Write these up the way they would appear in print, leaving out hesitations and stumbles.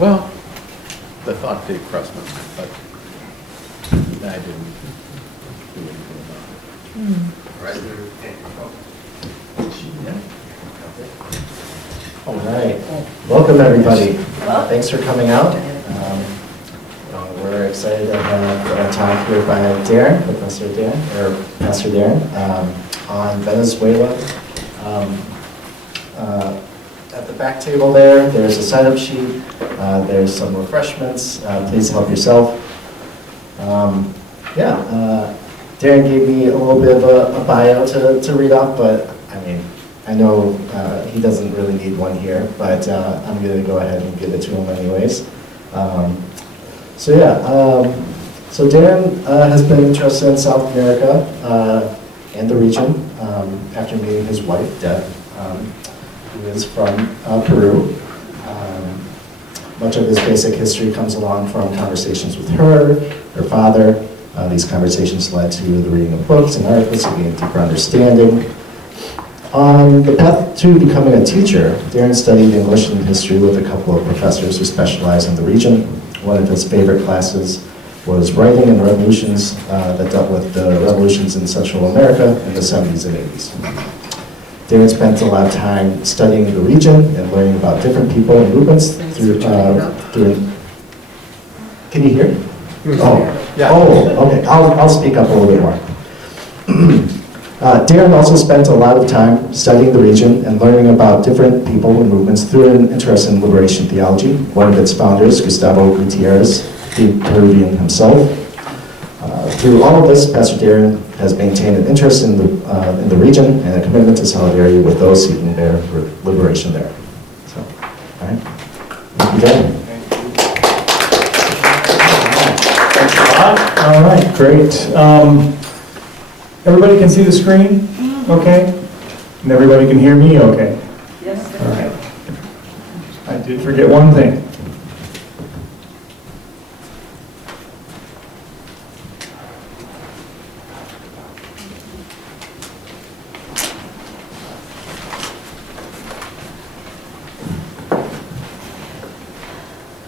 Well, the thought did cross my mind, but I didn't do anything about it. All right. Welcome, everybody. Thanks for coming out. We're excited to have a talk here by Pastor Darren, on Venezuela. At the back table there's a sign-up sheet. There's some refreshments. Please help yourself. Darren gave me a little bit of a bio to read off, but I mean, I know he doesn't really need one here, but I'm going to go ahead and give it to him anyways. So Darren has been interested in South America and the region after meeting his wife, Deb, who is from Peru. Much of his basic history comes along from conversations with her father. These conversations led to the reading of books and articles to gain a deeper understanding. On the path to becoming a teacher, Darren studied English and history with a couple of professors who specialize in the region. One of his favorite classes was writing and revolutions that dealt with the revolutions in Central America in the 70s and 80s. Darren spent a lot of time studying the region and learning about different people and movements through. Can you hear? Okay. I'll speak up a little bit more. Darren also spent a lot of time studying the region and learning about different people and movements through an interest in liberation theology. One of its founders, Gustavo Gutierrez, the Peruvian himself. Through all of this, Pastor Darren has maintained an interest in the region and a commitment to solidarity with those seeking their liberation there. So, all right. Thank you, Darren. Thanks a lot. All right, great. Everybody can see the screen? Okay? And everybody can hear me okay? Yes. All right. I did forget one thing.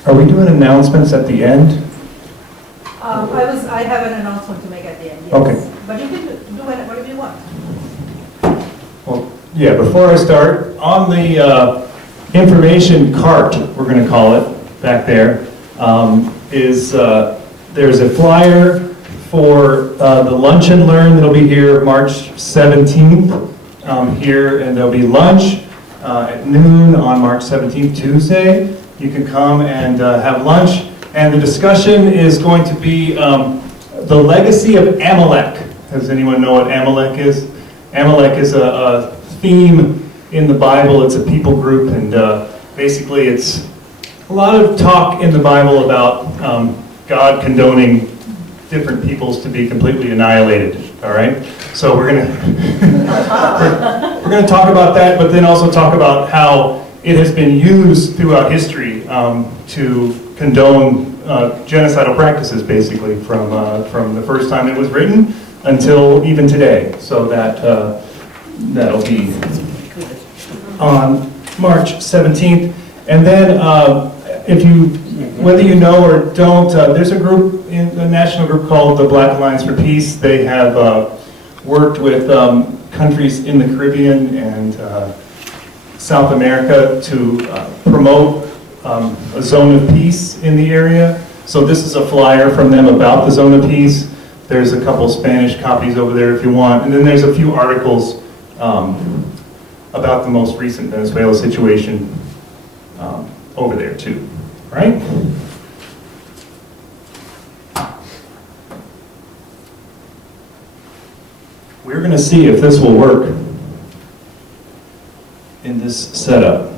Are we doing announcements at the end? I have an announcement to make at the end, yes. Okay. But you can do whatever you want. Well, yeah, before I start, on the information cart, we're going to call it, back there, there's a flyer for the Lunch and Learn that'll be here March 17th here, and there'll be lunch at noon on March 17th, Tuesday. You can come and have lunch. And the discussion is going to be the legacy of Amalek. Does anyone know what Amalek is? Amalek is a theme in the Bible. It's a people group, and basically it's a lot of talk in the Bible about God condoning different peoples to be completely annihilated. All right? So we're gonna we're gonna talk about that, but then also talk about how it has been used throughout history to condone genocidal practices, basically, from the first time it was written until even today. So that'll be on March 17th. And then, whether you know or don't, there's a group, a national group called the Black Alliance for Peace. They have worked with countries in the Caribbean and South America to promote a zone of peace in the area. So this is a flyer from them about the zone of peace. There's a couple Spanish copies over there if you want. And then there's a few articles about the most recent Venezuela situation over there too, right? We're going to see if this will work in this setup.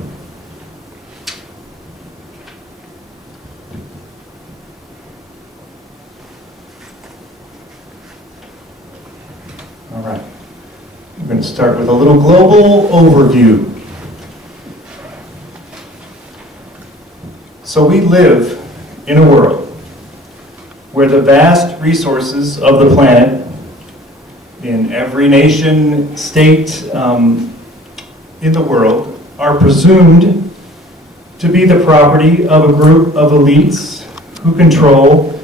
going to start with a little global overview. So we live in a world where the vast resources of the planet, in every nation, state in the world, are presumed to be the property of a group of elites who control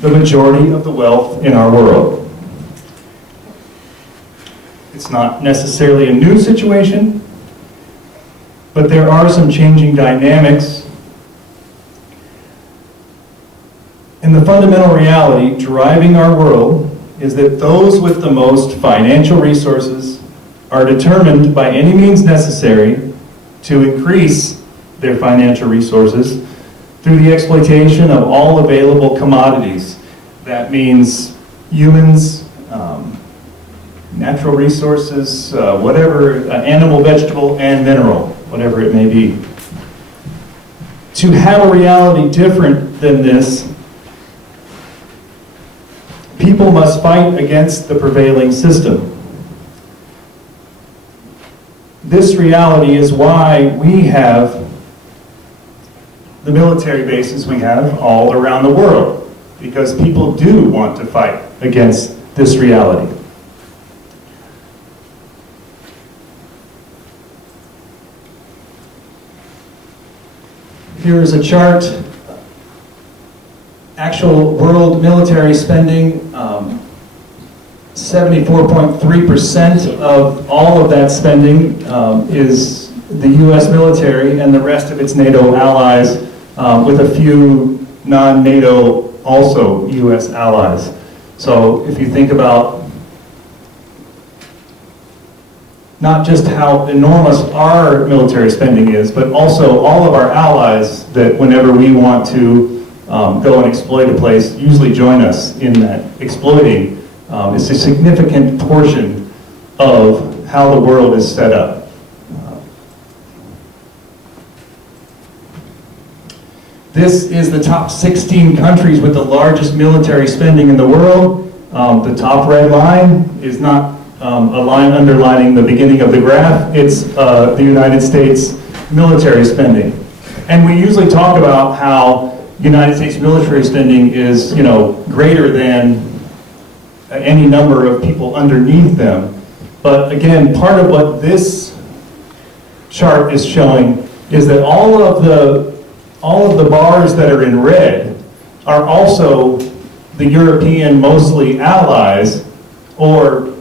the majority of the wealth in our world. It's not necessarily a new situation, but there are some changing dynamics. And the fundamental reality driving our world is that those with the most financial resources are determined by any means necessary to increase their financial resources through the exploitation of all available commodities. That means humans, natural resources, whatever, animal, vegetable, and mineral, whatever it may be. To have a reality different than this, people must fight against the prevailing system. This reality is why we have the military bases we have all around the world, because people do want to fight against this reality. Here is a chart. Actual world military spending, 74.3% of all of that spending is the US military and the rest of its NATO allies, with a few non-NATO also US allies. So if you think about not just how enormous our military spending is, but also all of our allies that whenever we want to go and exploit a place, usually join us in that exploiting. It's a significant portion of how the world is set up. This is the top 16 countries with the largest military spending in the world. The top red line is not a line underlining the beginning of the graph. It's the United States military spending. And we usually talk about how United States military spending is, greater than any number of people underneath them. But again, part of what this chart is showing is that all of the bars that are in red are also the European, mostly allies, or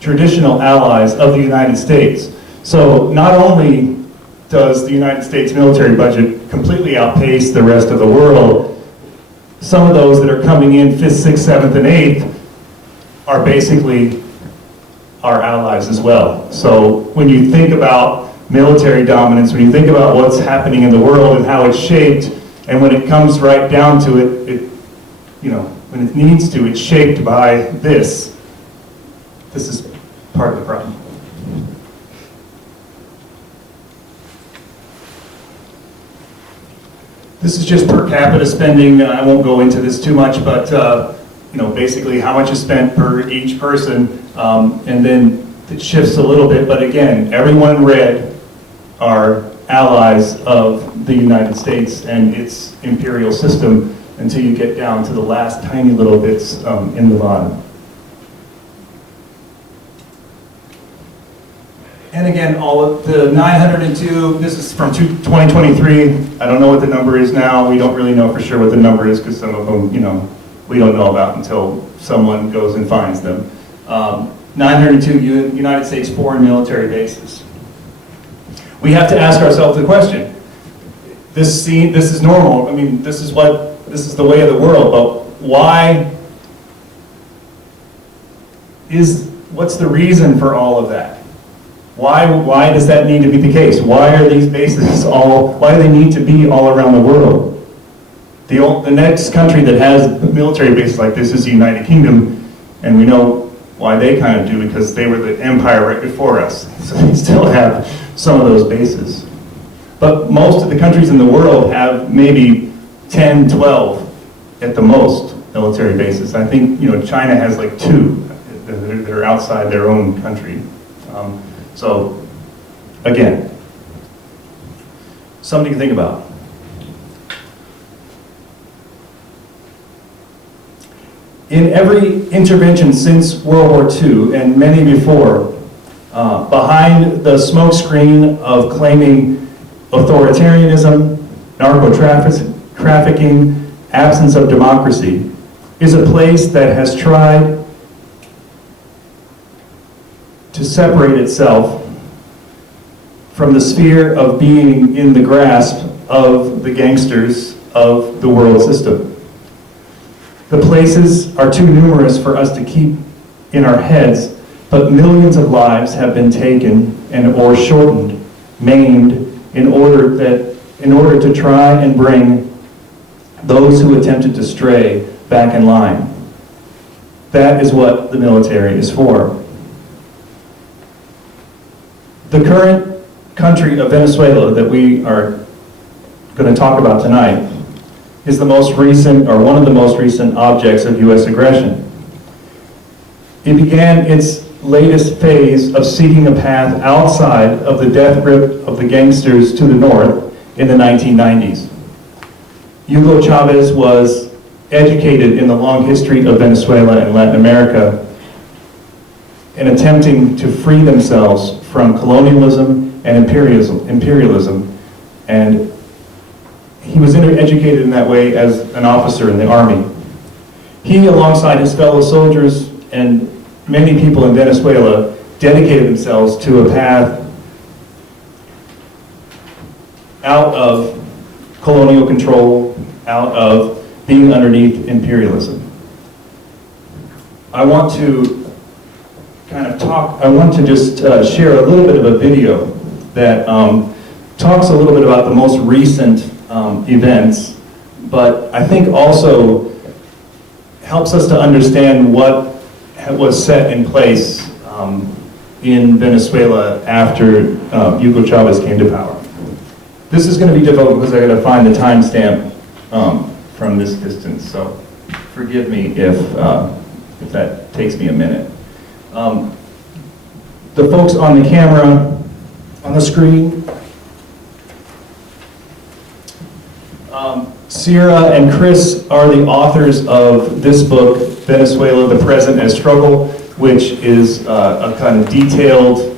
traditional allies of the United States. So not only does the United States military budget completely outpace the rest of the world, some of those that are coming in 5th, 6th, 7th, and 8th are basically our allies as well. So when you think about military dominance, when you think about what's happening in the world and how it's shaped, and when it comes right down to it, when it needs to, it's shaped by this. This is part of the problem. This is just per capita spending. I won't go into this too much, but basically how much is spent per each person, and then it shifts a little bit. But again, everyone in red are allies of the United States and its imperial system until you get down to the last tiny little bits in the bottom. And again, all of the 902, this is from 2023. I don't know what the number is now. We don't really know for sure what the number is because some of them, we don't know about until someone goes and finds them. 902 United States foreign military bases. We have to ask ourselves the question. This is normal. I mean, this is the way of the world, but what's the reason for all of that? Why does that need to be the case? Why are these bases why do they need to be all around the world? The next country that has military bases like this is the United Kingdom, and we know why they kind of do, because they were the empire right before us. So they still have some of those bases. But most of the countries in the world have maybe 10, 12 at the most military bases. I think China has like 2 that are outside their own country. So, again, something to think about. In every intervention since World War II, and many before, behind the smokescreen of claiming authoritarianism, narco-trafficking, absence of democracy, is a place that has tried to separate itself from the sphere of being in the grasp of the gangsters of the world system. The places are too numerous for us to keep in our heads, but millions of lives have been taken and or shortened, maimed, in order to try and bring those who attempted to stray back in line. That is what the military is for. The current country of Venezuela that we are going to talk about tonight is the most recent, or one of the most recent objects of U.S. aggression. It began its latest phase of seeking a path outside of the death grip of the gangsters to the north in the 1990s. Hugo Chavez was educated in the long history of Venezuela and Latin America in attempting to free themselves from colonialism and imperialism, and he was educated in that way as an officer in the army. He, alongside his fellow soldiers and many people in Venezuela, dedicated themselves to a path out of colonial control, out of being underneath imperialism. I want to just share a little bit of a video that talks a little bit about the most recent events, but I think also helps us to understand what was set in place in Venezuela after Hugo Chavez came to power. This is going to be difficult because I got to find the timestamp from this distance, so forgive me if that takes me a minute. The folks on the camera, on the screen, Sierra and Chris are the authors of this book, Venezuela, the Present as Struggle, which is a kind of detailed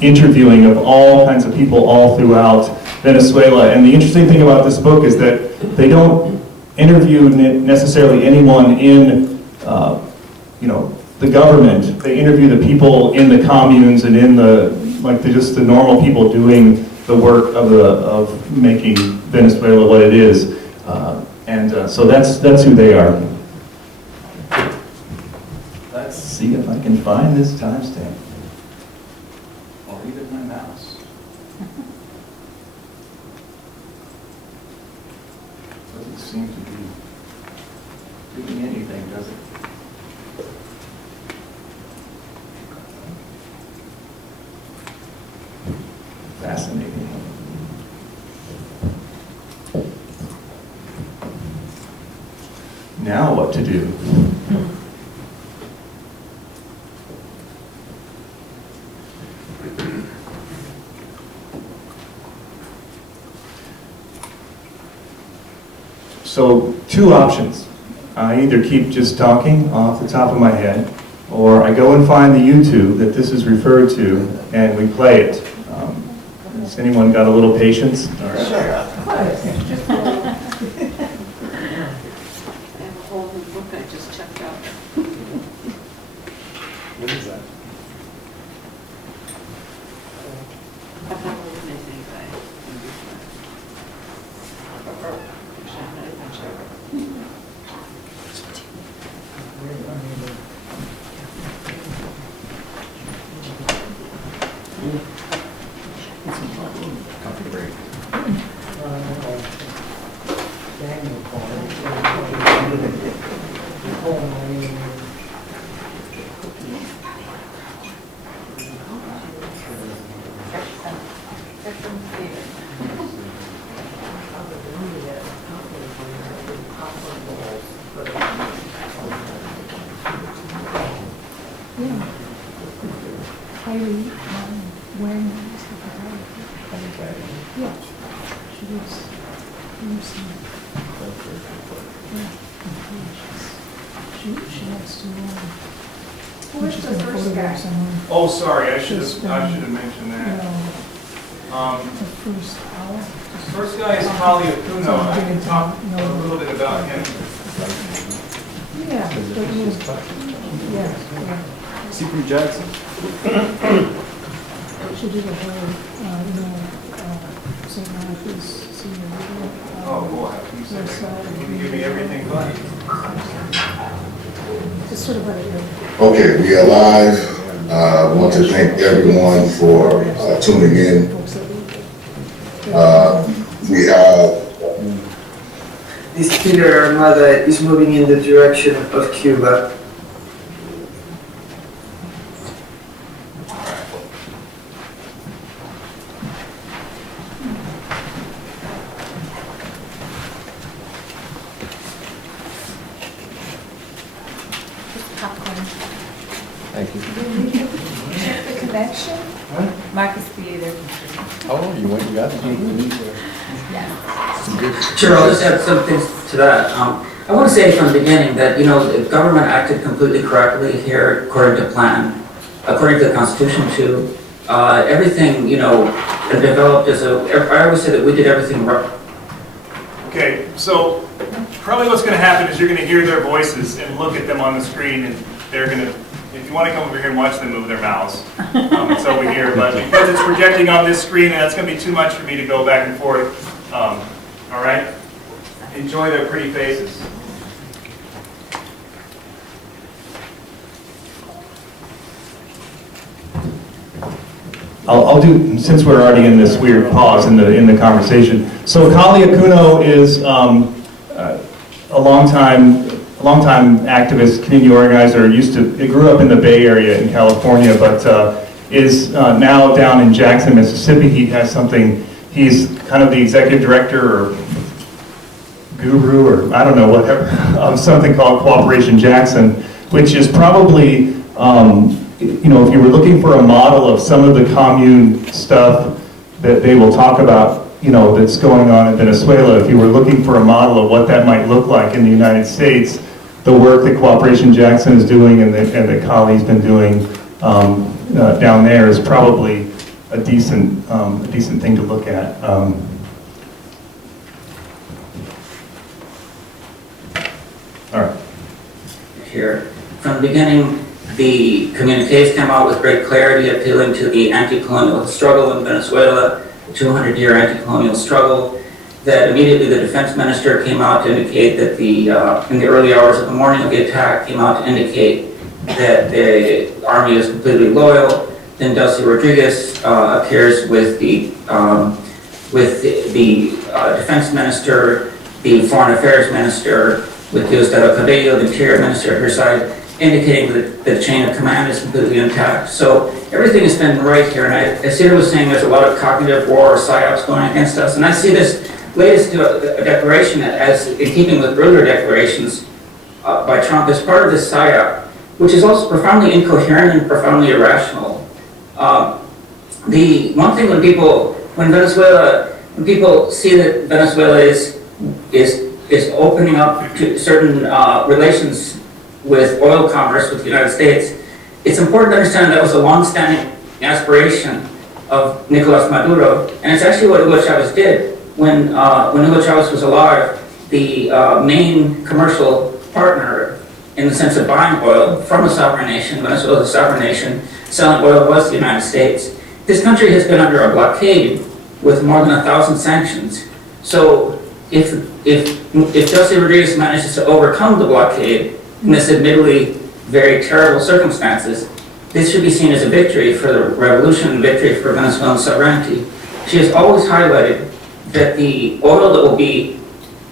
interviewing of all kinds of people all throughout Venezuela. And the interesting thing about this book is that they don't interview necessarily anyone in the government. They interview the people in the communes and in just the normal people doing the work of making Venezuela what it is. So that's who they are. Let's see if I can find this timestamp. Or even my mouse. Doesn't seem to be doing anything, does it? Fascinating. Now what to do? So, two options. I either keep just talking off the top of my head, or I go and find the YouTube that this is referred to, and we play it. Has anyone got a little patience? All right. Sure. I have a whole new book I just checked out. What is that? I've never read anything by Coffee break. Hi, Lee. Where's the first guy? Oh, sorry, I should have mentioned that. First guy is Kali Akuno. I can talk a little bit about him. Yeah, Is he from Jackson? she did a whole, St. Martha's senior year. Oh, boy, can you give me everything but? It's sort of what it is. Okay, we are live. I want to thank everyone for tuning in. We have This killer armada is moving in the direction of Cuba. Thank you. Check the connection. Marcus Theater. Oh, you went and got it? Sure, I'll just add some things to that. I want to say from the beginning that, the government acted completely correctly here according to plan, according to the Constitution too. Everything, developed as I always say that we did everything right. Okay, so probably what's going to happen is you're going to hear their voices and look at them on the screen, and they're going to, if you want to come over here and watch them move their mouths, it's over here, but because it's projecting on this screen, and that's going to be too much for me to go back and forth. All right? Enjoy their pretty faces. I'll do, since we're already in this weird pause in the conversation. So Kali Akuno is a longtime activist, community organizer. It grew up in the Bay Area in California, but is now down in Jackson, Mississippi. He has something. He's kind of the executive director or guru or I don't know, whatever, of something called Cooperation Jackson, which is probably, if you were looking for a model of some of the commune stuff that they will talk about, that's going on in Venezuela, if you were looking for a model of what that might look like in the United States, the work that Cooperation Jackson is doing and that Kali's been doing down there is probably a decent thing to look at. All right. Here. From the beginning, the communiques came out with great clarity, appealing to the anti-colonial struggle in Venezuela, the 200-year anti-colonial struggle, that immediately the defense minister came out to indicate that in the early hours of the morning of the attack, came out to indicate that the army is completely loyal. Then Delcy Rodriguez appears with the defense minister, the foreign affairs minister, with Diosdado Cabello, the interior minister at her side, indicating that the chain of command is completely intact. So everything has been right here, and as Cedar was saying, there's a lot of cognitive war or psyops going against us, and I see this latest declaration as in keeping with earlier declarations by Trump as part of this psyop, which is also profoundly incoherent and profoundly irrational. The one thing when people see that Venezuela is opening up to certain relations with oil commerce with the United States, it's important to understand that was a long-standing aspiration of Nicolas Maduro, and it's actually what Hugo Chavez did. When Hugo Chavez was alive, the main commercial partner in the sense of buying oil from a sovereign nation, Venezuela is a sovereign nation, selling oil was the United States. This country has been under a blockade with more than 1,000 sanctions. So if Delcy Rodriguez manages to overcome the blockade in this admittedly very terrible circumstances, this should be seen as a victory for the revolution and victory for Venezuelan sovereignty. She has always highlighted that the oil that will be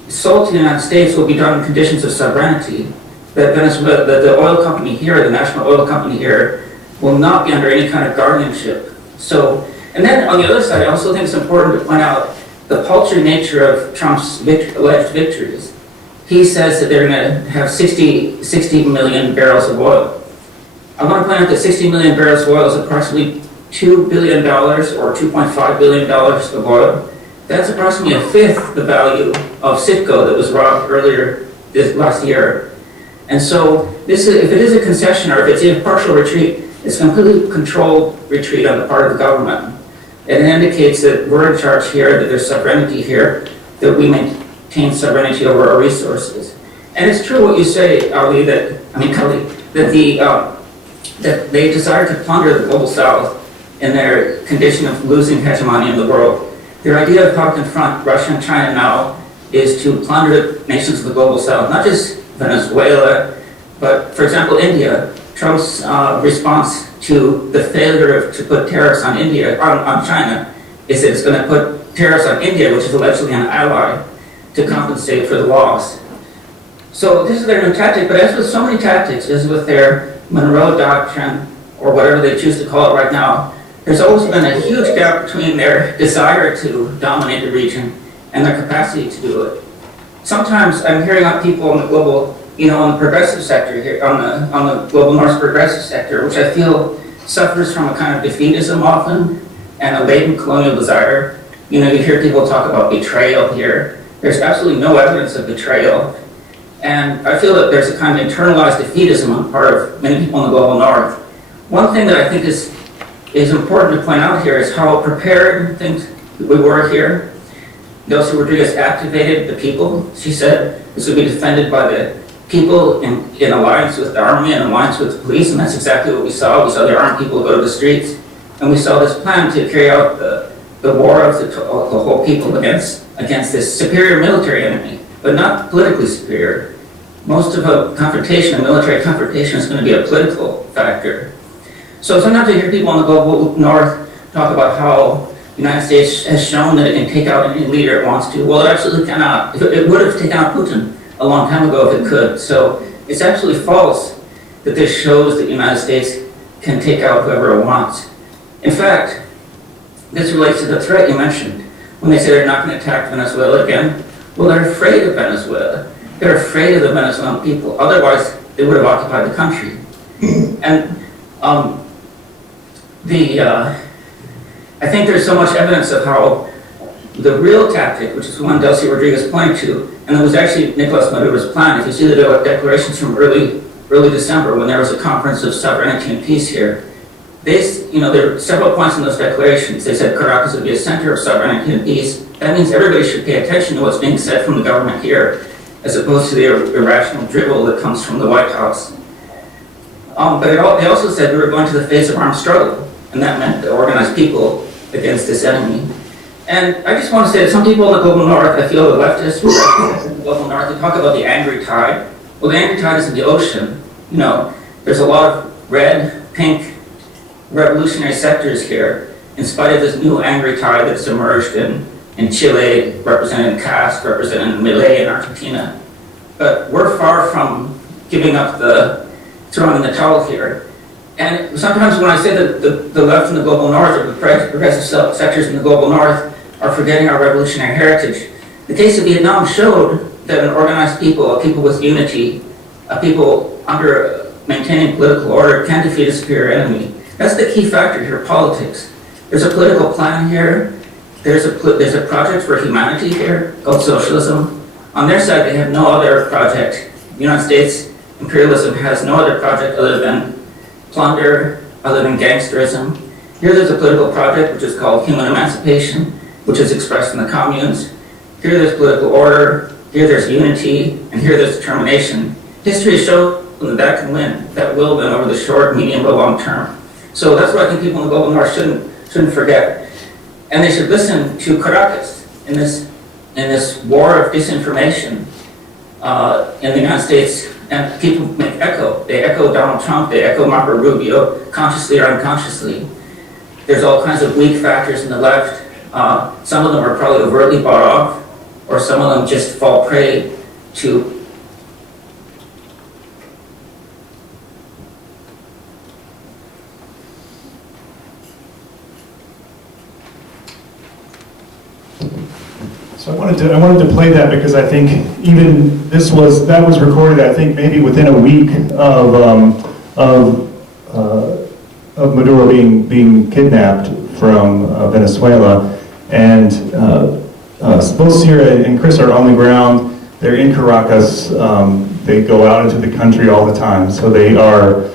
sold to the United States will be done in conditions of sovereignty, that Venezuela, that the oil company here, the national oil company here, will not be under any kind of guardianship. So, and then on the other side, I also think it's important to point out the paltry nature of Trump's alleged victories. He says that they're going to have 60 million barrels of oil. I want to point out that 60 million barrels of oil is approximately $2 billion or $2.5 billion of oil. That's approximately a fifth the value of Citgo that was robbed earlier this last year. And so if it is a concession or if it's a partial retreat, it's a completely controlled retreat on the part of the government. And it indicates that we're in charge here, that there's sovereignty here, that we maintain sovereignty over our resources. And it's true what you say, Kelly, that they desire to plunder the global South in their condition of losing hegemony in the world. Their idea of how to confront Russia and China now is to plunder the nations of the global South, not just Venezuela, but, for example, India. Trump's response to the failure to put tariffs on on China, is that it's going to put tariffs on India, which is allegedly an ally, to compensate for the loss. So this is their new tactic, but as with so many tactics, as with their Monroe Doctrine, or whatever they choose to call it right now, there's always been a huge gap between their desire to dominate the region and their capacity to do it. Sometimes I'm hearing out people on the global, on the progressive sector here, on the global North progressive sector, which I feel suffers from a kind of defeatism often and a latent colonial desire. You hear people talk about betrayal here. There's absolutely no evidence of betrayal. And I feel that there's a kind of internalized defeatism on the part of many people in the global North. One thing that I think is important to point out here is how prepared we were here. Delcy Rodriguez activated the people. She said this would be defended by the people in alliance with the army and alliance with the police, and that's exactly what we saw. We saw the armed people go to the streets, and we saw this plan to carry out the war of the whole people against this superior military enemy, but not politically superior. Most of a military confrontation, is going to be a political factor. So sometimes I hear people in the global North talk about how the United States has shown that it can take out any leader it wants to. Well, it absolutely cannot. It would have taken out Putin a long time ago if it could. So it's absolutely false that this shows that the United States can take out whoever it wants. In fact, this relates to the threat you mentioned. When they say they're not going to attack Venezuela again, well, they're afraid of Venezuela. They're afraid of the Venezuelan people. Otherwise, they would have occupied the country. And I think there's so much evidence of how the real tactic, which is the one Delcy Rodriguez pointed to, and it was actually Nicolas Maduro's plan. If you see the declarations from early December, when there was a conference of sovereignty and peace here, there were several points in those declarations. They said Caracas would be a center of sovereignty and peace. That means everybody should pay attention to what's being said from the government here, as opposed to the irrational dribble that comes from the White House. But they also said we were going to the phase of armed struggle, and that meant to organize people against this enemy. And I just want to say that some people in the global North, I feel the leftists who represent the global North, they talk about the angry tide. Well, the angry tide is in the ocean. There's a lot of red, pink, revolutionary sectors here, in spite of this new angry tide that's emerged in Chile, represented in CAST, represented in Milei in Argentina. But we're far from giving up throwing the towel here. And sometimes when I say that the left and the global North, or the progressive sectors in the global North, are forgetting our revolutionary heritage, the case of Vietnam showed that an organized people, a people with unity, a people under maintaining political order, can defeat a superior enemy. That's the key factor here, politics. There's a political plan here. There's a project for humanity here called socialism. On their side, they have no other project. The United States imperialism has no other project other than plunder, other than gangsterism. Here there's a political project which is called human emancipation, which is expressed in the communes. Here there's political order, here there's unity, and here there's determination. History has shown that can win, that will win over the short, medium, or long term. So that's what I think people in the global North shouldn't forget. And they should listen to Caracas in this war of disinformation in the United States. And people make echo. They echo Donald Trump, they echo Marco Rubio, consciously or unconsciously. There's all kinds of weak factors in the left. Some of them are probably overtly bought off, or some of them just fall prey to So I wanted to play that because I think even that was recorded, I think maybe within a week of Maduro being kidnapped from Venezuela, and both Sierra and Chris are on the ground. They're in Caracas. They go out into the country all the time, so they are,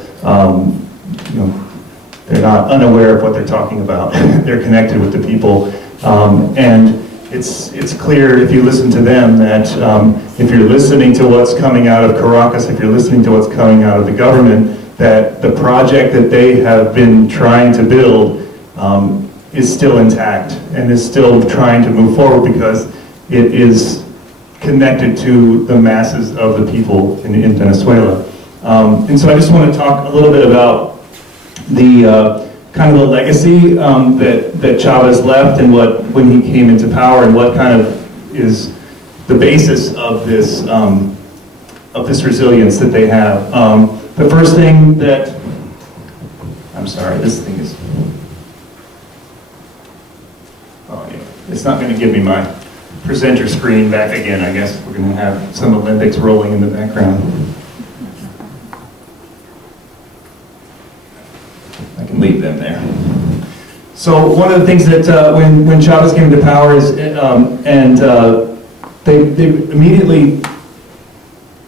they're not unaware of what they're talking about. They're connected with the people, and it's clear if you listen to them that if you're listening to what's coming out of Caracas, if you're listening to what's coming out of the government, that the project that they have been trying to build is still intact and is still trying to move forward because it is connected to the masses of the people in Venezuela. And so I just want to talk a little bit about the kind of the legacy that Chavez left and when he came into power and what kind of is the basis of this resilience that they have. The first thing that, I'm sorry, this thing is, oh yeah, it's not going to give me my presenter screen back again. I guess we're going to have some Olympics rolling in the background. I can leave them there. So one of the things that when Chavez came to power is, they immediately,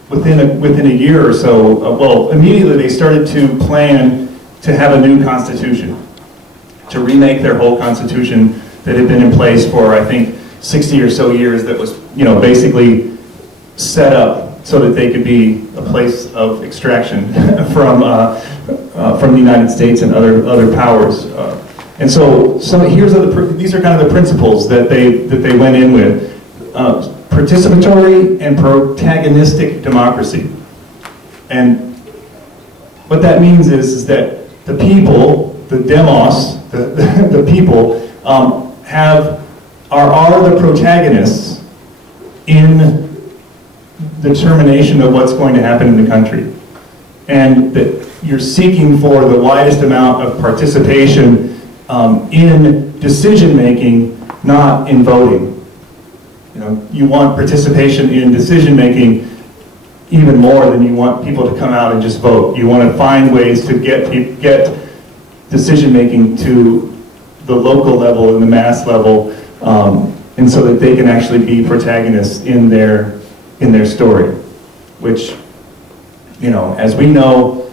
within a year or so, immediately they started to plan to have a new constitution, to remake their whole constitution that had been in place for, I think, 60 or so years, that was, basically set up so that they could be a place of extraction from the United States and other powers. And so these are kind of the principles that they went in with. Participatory and protagonistic democracy. And what that means is that the people, the demos, the people, are the protagonists in the determination of what's going to happen in the country. And that you're seeking for the widest amount of participation in decision-making, not in voting. You want participation in decision-making even more than you want people to come out and just vote. You want to find ways to get decision-making to the local level and the mass level, and so that they can actually be protagonists in their story. Which, as we know,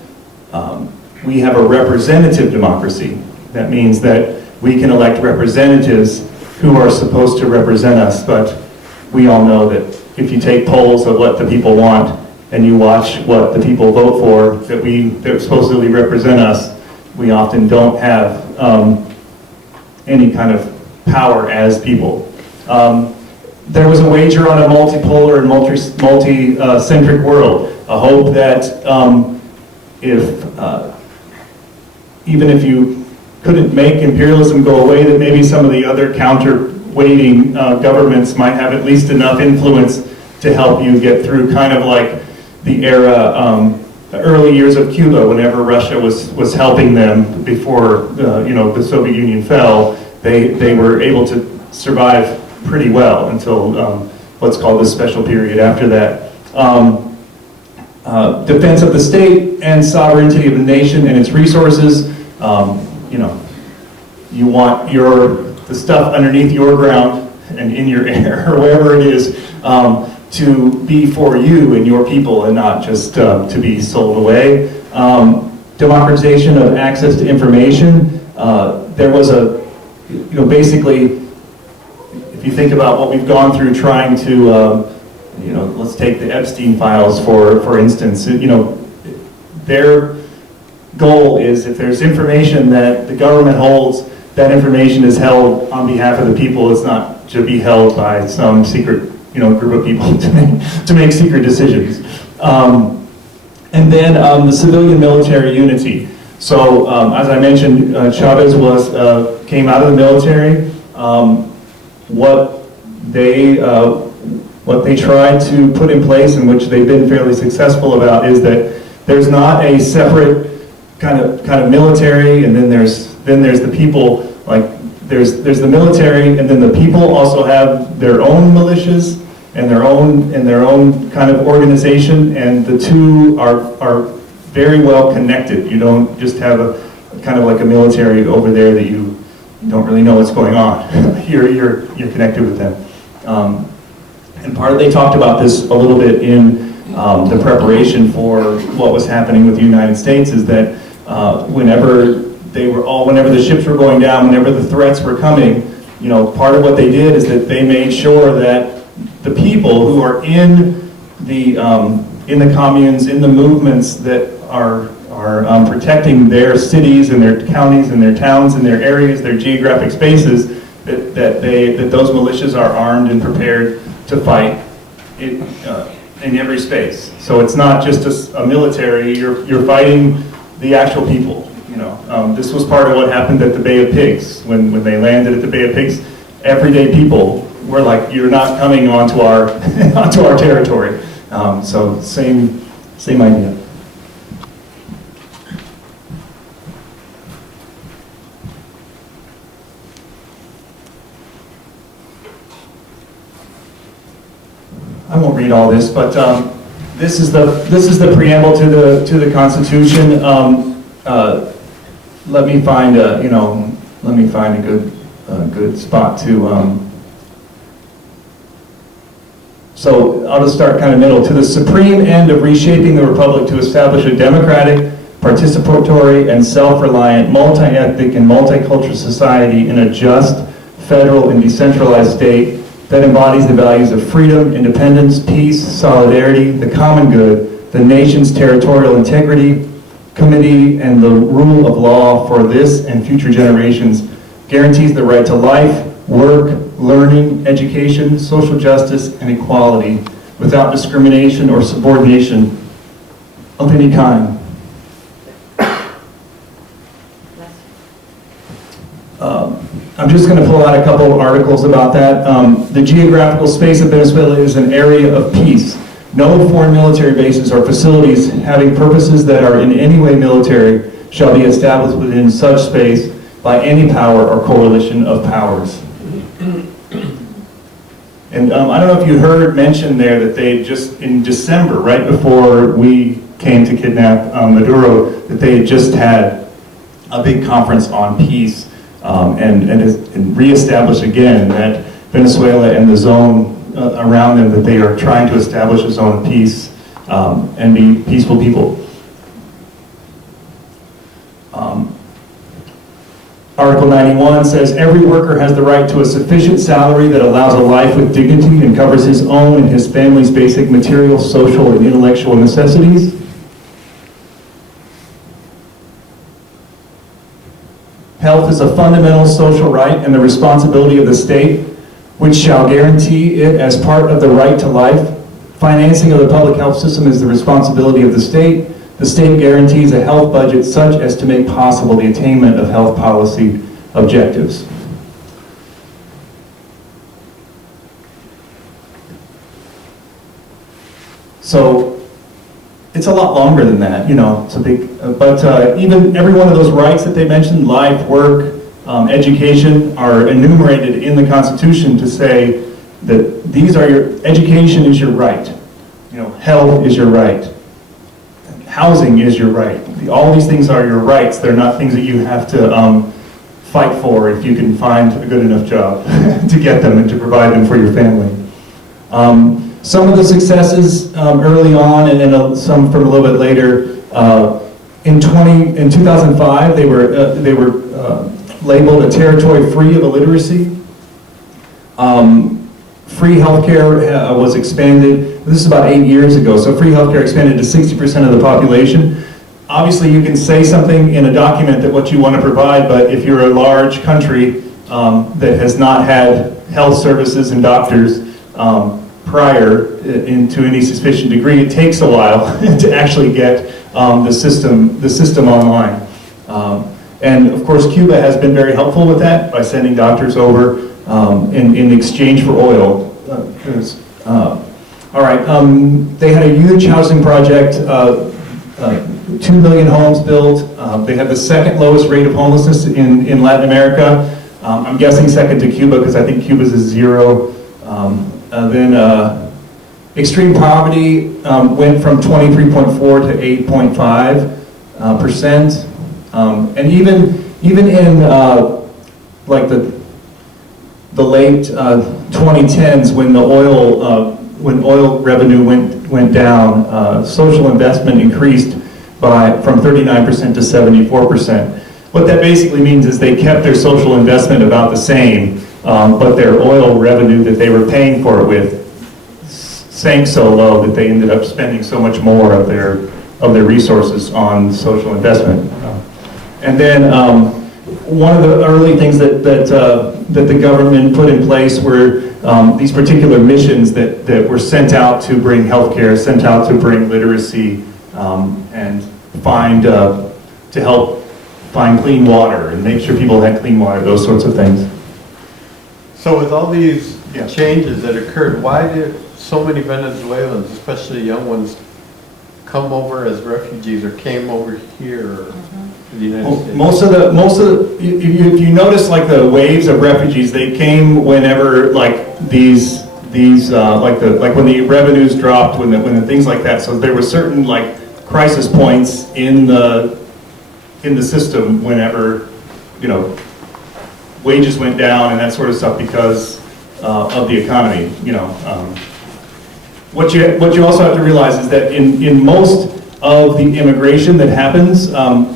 we have a representative democracy. That means that we can elect representatives who are supposed to represent us, but we all know that if you take polls of what the people want and you watch what the people vote for that supposedly represent us, we often don't have any kind of power as people. There was a wager on a multipolar and multi-centric world, a hope that even if you couldn't make imperialism go away, that maybe some of the other counterweighting governments might have at least enough influence to help you get through, kind of like the era, the early years of Cuba, whenever Russia was helping them before the Soviet Union fell. They were able to survive pretty well until what's called the special period after that. Defense of the state and sovereignty of the nation and its resources. You want the stuff underneath your ground and in your air, or wherever it is, to be for you and your people and not just to be sold away. Democratization of access to information. There was basically, if you think about what we've gone through trying to, let's take the Epstein files for instance. Their goal is, if there's information that the government holds, that information is held on behalf of the people. It's not to be held by some secret, group of people to make secret decisions. And then the civilian-military unity. So, as I mentioned, Chavez came out of the military. What they tried to put in place, and which they've been fairly successful about, is that there's not a separate kind of military, and then there's the people. Like there's the military, and then the people also have their own militias and their own kind of organization, and the two are very well connected. You don't just have a kind of like a military over there that you don't really know what's going on. You're connected with them. And they talked about this a little bit in the preparation for what was happening with the United States, is that whenever the ships were going down, whenever the threats were coming, part of what they did is that they made sure that the people who are in the communes, in the movements that are protecting their cities and their counties and their towns and their areas, their geographic spaces, that those militias are armed and prepared to fight in every space. So it's not just a military, you're fighting the actual people. This was part of what happened at the Bay of Pigs. When they landed at the Bay of Pigs, everyday people were like, you're not coming onto our onto our territory. So same idea. I won't read all this, but this is the preamble to the Constitution. Let me find a good spot to. So I'll just start kind of middle. To the supreme end of reshaping the republic to establish a democratic, participatory, and self-reliant, multi-ethnic and multicultural society in a just, federal, and decentralized state that embodies the values of freedom, independence, peace, solidarity, the common good, the nation's territorial integrity, committee, and the rule of law for this and future generations, guarantees the right to life, work, learning, education, social justice, and equality without discrimination or subordination of any kind. I'm just going to pull out a couple of articles about that. The geographical space of Venezuela is an area of peace. No foreign military bases or facilities having purposes that are in any way military shall be established within such space by any power or coalition of powers. And I don't know if you heard mentioned there that they just, in December, right before we came to kidnap Maduro, that they had just had a big conference on peace and reestablished again that Venezuela and the zone around them, that they are trying to establish a zone of peace and be peaceful people. Article 91 says, every worker has the right to a sufficient salary that allows a life with dignity and covers his own and his family's basic material, social, and intellectual necessities. Health is a fundamental social right and the responsibility of the state, which shall guarantee it as part of the right to life. Financing of the public health system is the responsibility of the state. The state guarantees a health budget such as to make possible the attainment of health policy objectives. So it's a lot longer than that, it's a big, but even every one of those rights that they mentioned, life, work, education, are enumerated in the Constitution to say that these are education is your right, health is your right, housing is your right. All these things are your rights. They're not things that you have to fight for if you can find a good enough job to get them and to provide them for your family. Some of the successes early on, and then some from a little bit later. In 2005, they were labeled a territory free of illiteracy. Free healthcare was expanded. This is about 8 years ago. So free healthcare expanded to 60% of the population. Obviously, you can say something in a document that what you want to provide, but if you're a large country that has not had health services and doctors prior to any sufficient degree, it takes a while to actually get the system online. And of course, Cuba has been very helpful with that by sending doctors over in exchange for oil. All right, they had a huge housing project, 2 million homes built. They had the second lowest rate of homelessness in Latin America. I'm guessing second to Cuba because I think Cuba's is 0. Then extreme poverty went from 23.4 to 8.5%. And even in like the late 2010s, when the oil revenue went down, social investment increased from 39% to 74%. What that basically means is they kept their social investment about the same, but their oil revenue that they were paying for it with sank so low that they ended up spending so much more of their resources on social investment. And then one of the early things that the government put in place were these particular missions that were sent out to bring healthcare, sent out to bring literacy, and to help find clean water and make sure people had clean water, those sorts of things. So with all these Yeah. changes that occurred, why did so many Venezuelans, especially young ones, come over as refugees or came over here to the United States? If you notice, like the waves of refugees, they came whenever like these like when the revenues dropped, when the things like that. So there were certain like crisis points in the system whenever, you know, wages went down and that sort of stuff because of the economy, you know. What you also have to realize is that in most of the immigration that happens,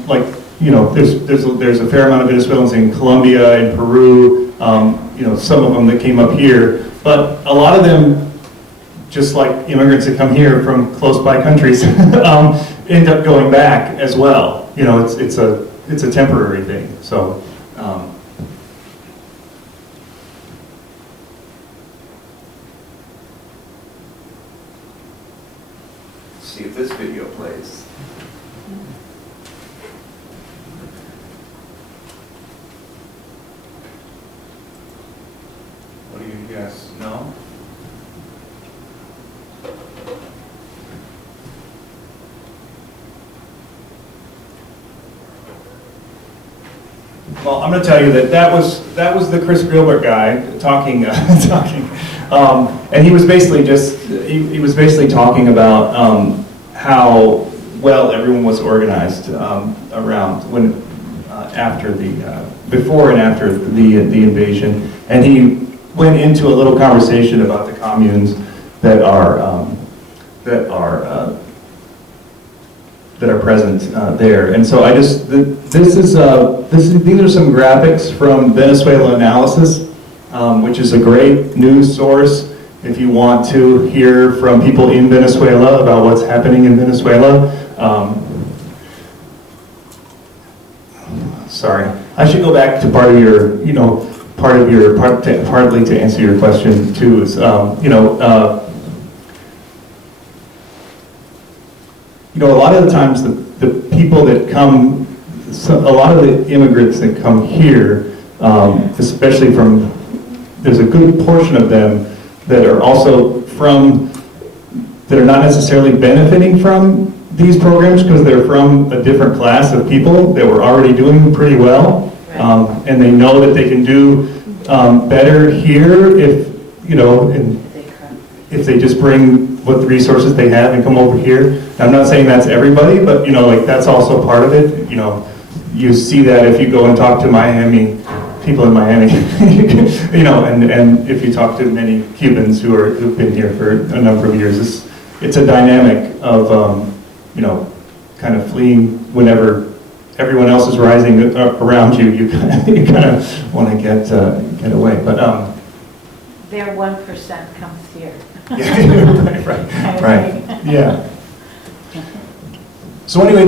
like, you know, there's a fair amount of Venezuelans in Colombia and Peru, you know, some of them that came up here, but a lot of them, just like immigrants that come here from close by countries, end up going back as well. You know, it's a temporary thing. So. See if this video plays. What do you guess? No? Well, I'm going to tell you that was the Chris Gilbert guy talking, and he was basically he was basically talking about how well everyone was organized around when before and after the invasion, and he went into a little conversation about the communes that are present there. And so these are some graphics from Venezuela Analysis, which is a great news source if you want to hear from people in Venezuela about what's happening in Venezuela. Sorry, I should go back to partly to answer your question too, is, a lot of the times the people that come, a lot of the immigrants that come here, especially there's a good portion of them that are also that are not necessarily benefiting from these programs because they're from a different class of people that were already doing pretty well, and they know that they can do better here if they just bring what the resources they have and come over here. I'm not saying that's everybody, but that's also part of it. You see that if you go and talk to people in Miami, and if you talk to many Cubans who've been here for a number of years, it's a dynamic of kind of fleeing whenever everyone else is rising around you. You kind of want to get away, but Their 1% comes here. Yeah, right, yeah. So anyway,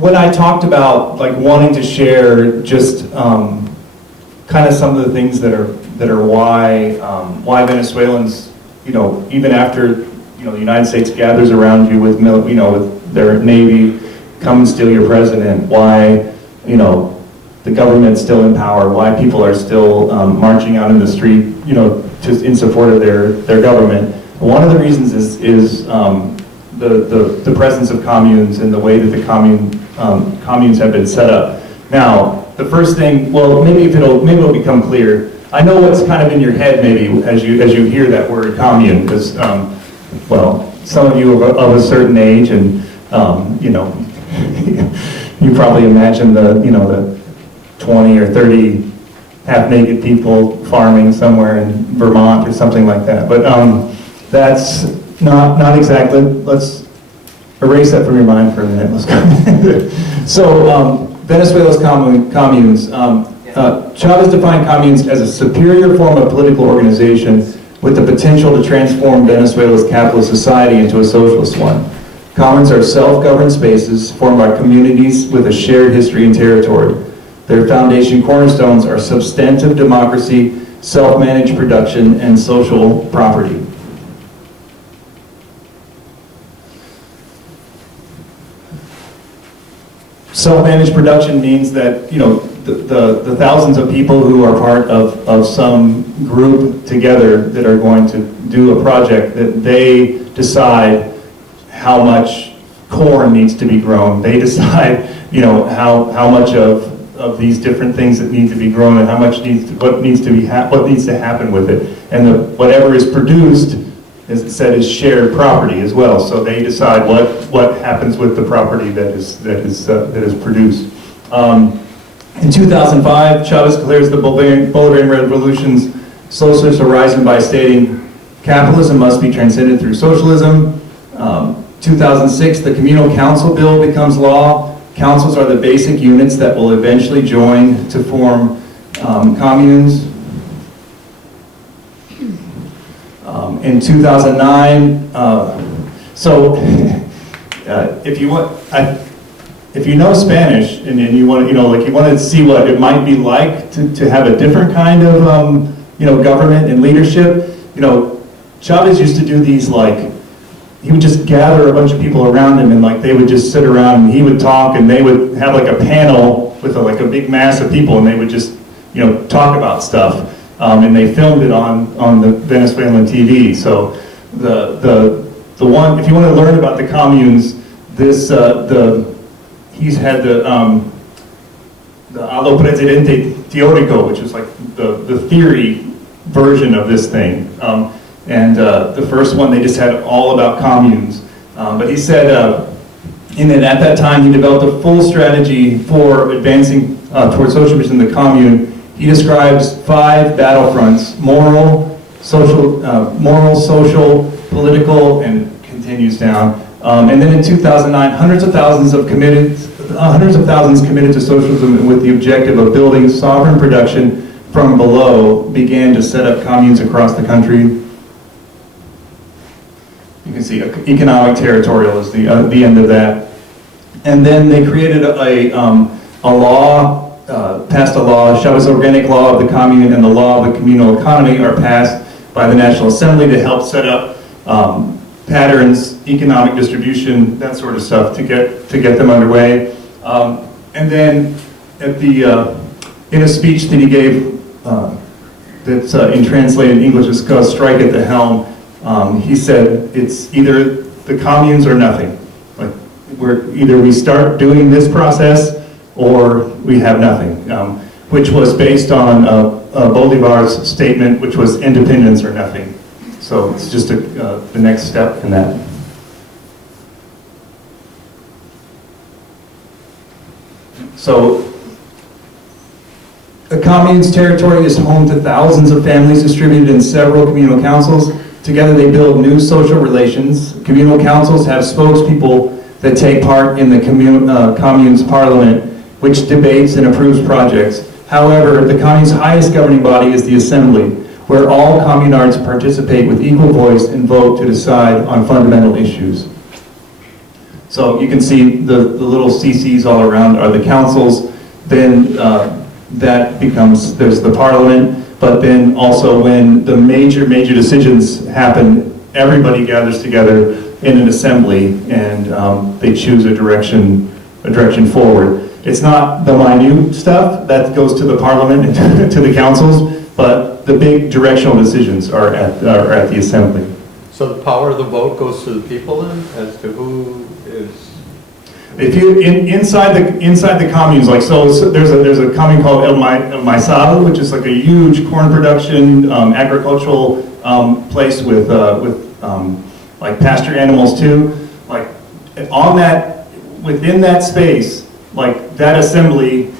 when I talked about like wanting to share just kind of some of the things that are why Venezuelans, even after the United States gathers around you with with their navy, come and steal your president, why the government's still in power, why people are still marching out in the street, in support of their government. One of the reasons is the presence of communes and the way that the communes have been set up. Now, the first thing, well, maybe it'll become clear. I know what's kind of in your head maybe as you hear that word commune, because some of you are of a certain age, and you probably imagine the 20 or 30 half-naked people farming somewhere in Vermont or something like that. But that's not exactly, let's erase that from your mind for a minute. Let's go. So Venezuela's communes. Chavez defined communes as a superior form of political organization with the potential to transform Venezuela's capitalist society into a socialist one. Commons are self-governed spaces formed by communities with a shared history and territory. Their foundation cornerstones are substantive democracy, self-managed production, and social property. Self-managed production means that, you know, the thousands of people who are part of some group together that are going to do a project, that they decide how much corn needs to be grown. They decide, you know, how much of these different things that need to be grown and how much what needs to happen with it. And whatever is produced, as it said, is shared property as well. So they decide what happens with the property that is produced. In 2005, Chavez declares the Bolivarian Revolution's socialist horizon by stating, capitalism must be transcended through socialism. 2006, the Communal Council Bill becomes law. Councils are the basic units that will eventually join to form communes. In 2009, if you know Spanish and you want to, you want to see what it might be like to have a different kind of, government and leadership, Chavez used to do these, he would just gather a bunch of people around him and they would just sit around and he would talk and they would have a panel with a big mass of people and they would just, talk about stuff. And they filmed it on the Venezuelan TV. So the one, if you want to learn about the communes, he's had the Allo Presidente Teórico, which is the theory version of this thing. And the first one, they just had all about communes. But he said, at that time, he developed a full strategy for advancing towards socialism in the commune. He describes 5 battlefronts: moral, social, political, and continues down. And then in 2009, hundreds of thousands committed to socialism with the objective of building sovereign production from below began to set up communes across the country. You can see economic territorial is the end of that. And then they created a law, passed a law. Chavez's organic law of the commune and the law of the communal economy are passed by the National Assembly to help set up patterns, economic distribution, that sort of stuff to get them underway. And then in a speech that he gave, that's in translated English is called "Strike at the Helm," he said it's either the communes or nothing. Either we start doing this process or we have nothing, which was based on Bolivar's statement, which was independence or nothing. So it's just the next step in that. So the commune's territory is home to thousands of families distributed in several communal councils. Together they build new social relations. Communal councils have spokespeople that take part in the commune's parliament, which debates and approves projects. However, the commune's highest governing body is the assembly, where all communards participate with equal voice and vote to decide on fundamental issues. So you can see the little CCs all around are the councils. Then there's the parliament, but then also when the major decisions happen, everybody gathers together in an assembly and they choose a direction forward. It's not the minute stuff that goes to the parliament and to the councils, but the big directional decisions are at the assembly. So the power of the vote goes to the people then, as to who is. If you inside the communes, there's a commune called El Maizal, which is a huge corn production agricultural place with pasture animals too. Within that space, that assembly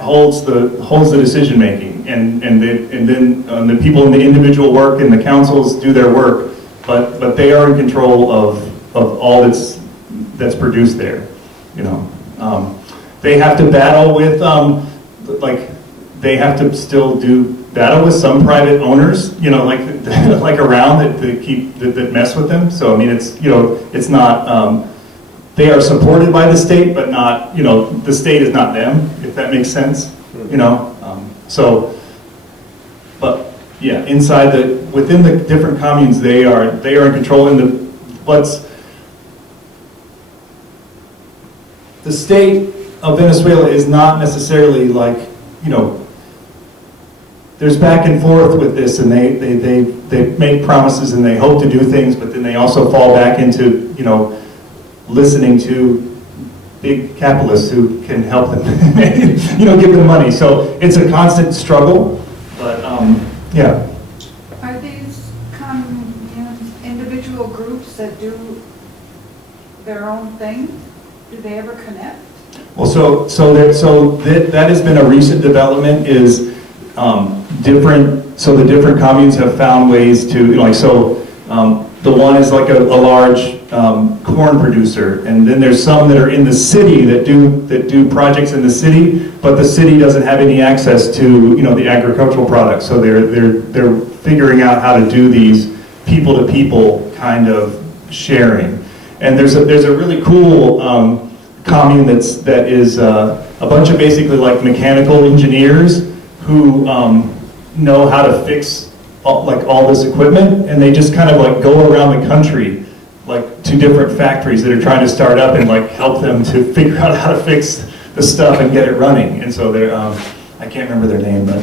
holds the decision making. then the people in the individual work and the councils do their work, but they are in control of all that's produced there, you know. They have to battle with, they have to still do battle with some private owners, you know, like around that mess with them. So, I mean, it's, you know, it's not, they are supported by the state, but not, you know, the state is not them, if that makes sense, you know. But yeah, within the different communes, they are in control. And the state of Venezuela is not necessarily like, you know, there's back and forth with this, and they make promises and they hope to do things, but then they also fall back into, you know, listening to big capitalists who can help them, you know, give them money. So it's a constant struggle, but yeah. Are these communes individual groups that do their own thing? Do they ever connect? Well, that has been a recent development. Is the different communes have found ways to, like, the one is like a large corn producer, and then there's some that are in the city that do projects in the city, but the city doesn't have any access to, you know, the agricultural products. So they're figuring out how to do these people-to-people kind of sharing. And there's a really cool commune that is a bunch of basically like mechanical engineers who know how to fix all this equipment, and they just kind of like go around the country, like to different factories that are trying to start up, and like help them to figure out how to fix the stuff and get it running. And so they're, I can't remember their name, but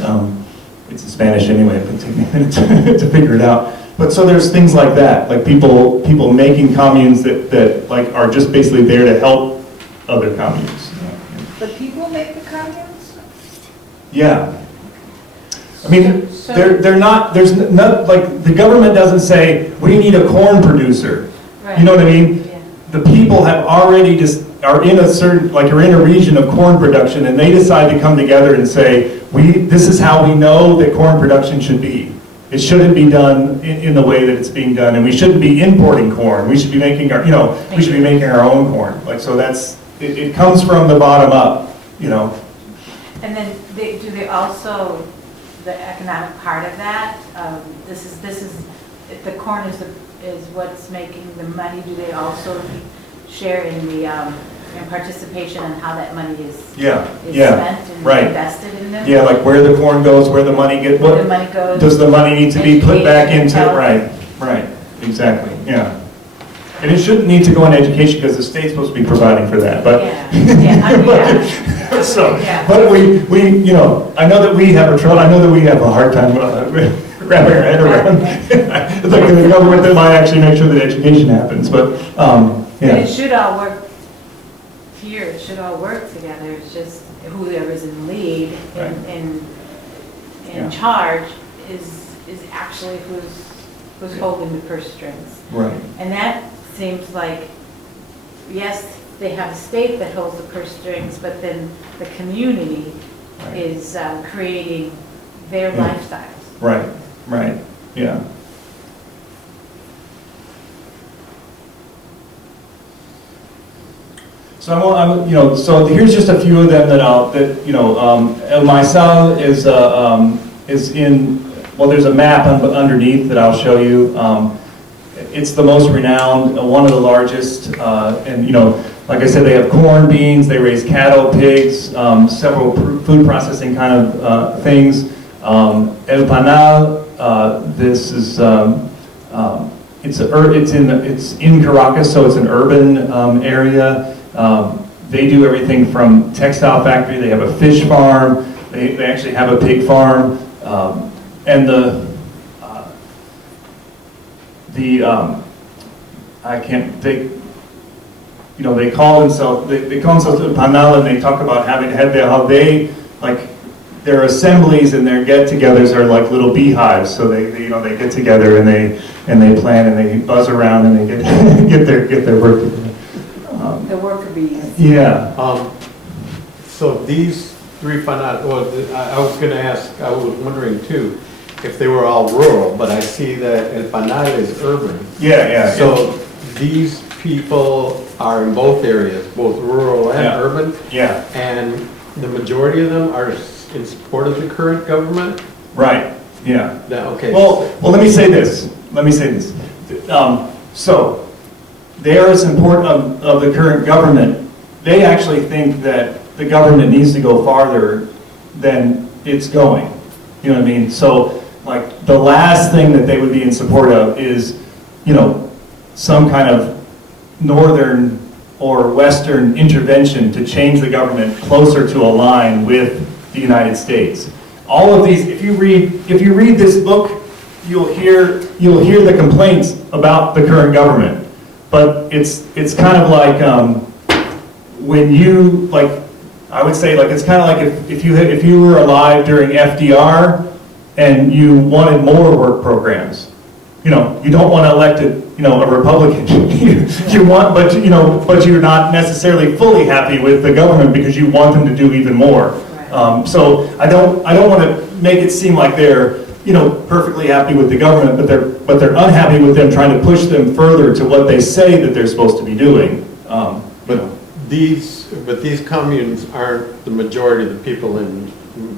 it's in Spanish anyway, it would take me a minute to figure it out. But so there's things like that, like people making communes that like are just basically there to help other communes. The people make the communes? Yeah. I mean, they're not, there's not, like, the government doesn't say, we need a corn producer. Right. You know what I mean? Yeah. The people have already are in a region of corn production, and they decide to come together and say, this is how we know that corn production should be. It shouldn't be done in the way that it's being done, and we shouldn't be importing corn. We should be making our own corn. Like, so it comes from the bottom up, you know. And then do they also, the economic part of that, this is the corn is what's making the money. Do they also share in the in participation in how that money is spent and invested in them? Yeah, like where the corn goes, where the money gets, Where the money goes, does the money need to be put back into? Health. Right, exactly, yeah. And it shouldn't need to go in education because the state's supposed to be providing for that, but. Yeah. So, Yeah. but we, you know, I know that we have a hard time wrapping our head around. It's like the government that might actually make sure that education happens, but, And yeah. it should all work here, it should all work together. It's just whoever's in lead Right. in Yeah. charge is actually who's holding the purse strings. Right. And that seems like, yes, they have a state that holds the purse strings, but then the community Right. is creating their Yeah. lifestyles. Right, yeah. So I'm, you know, so here's just a few of them El Maizal is in, well, there's a map underneath that I'll show you. It's the most renowned, one of the largest, and you know, like I said, they have corn, beans, they raise cattle, pigs, several food processing kind of things. El Panal, this is, it's in Caracas, so it's an urban area. They do everything from textile factory, they have a fish farm, they actually have a pig farm, and they call themselves El Panal, and they talk about how they, like, their assemblies and their get-togethers are like little beehives. So they get together and they plan and they buzz around and they get their work together. The worker bees. Yeah. So these I was gonna ask, I was wondering too, if they were all rural, but I see that El Panal is urban. Yeah. So these people are in both areas, both rural and Yeah. urban, Yeah, and the majority of them are in support of the current government? right, yeah. Okay. Well, let me say this. So, they are support of the current government. They actually think that the government needs to go farther than it's going. You know what I mean? So, like, the last thing that they would be in support of is, some kind of northern or western intervention to change the government closer to align with the United States. All of these, if you read this book, you'll hear the complaints about the current government. But it's kind of like when you, like, I would say, like, it's kind of like if you were alive during FDR and you wanted more work programs. You don't want to elect a Republican. you want, but you're not necessarily fully happy with the government because you want them to do even more. So I don't want to make it seem like they're perfectly happy with the government, but they're unhappy with them trying to push them further to what they say that they're supposed to be doing. But these communes aren't the majority of the people in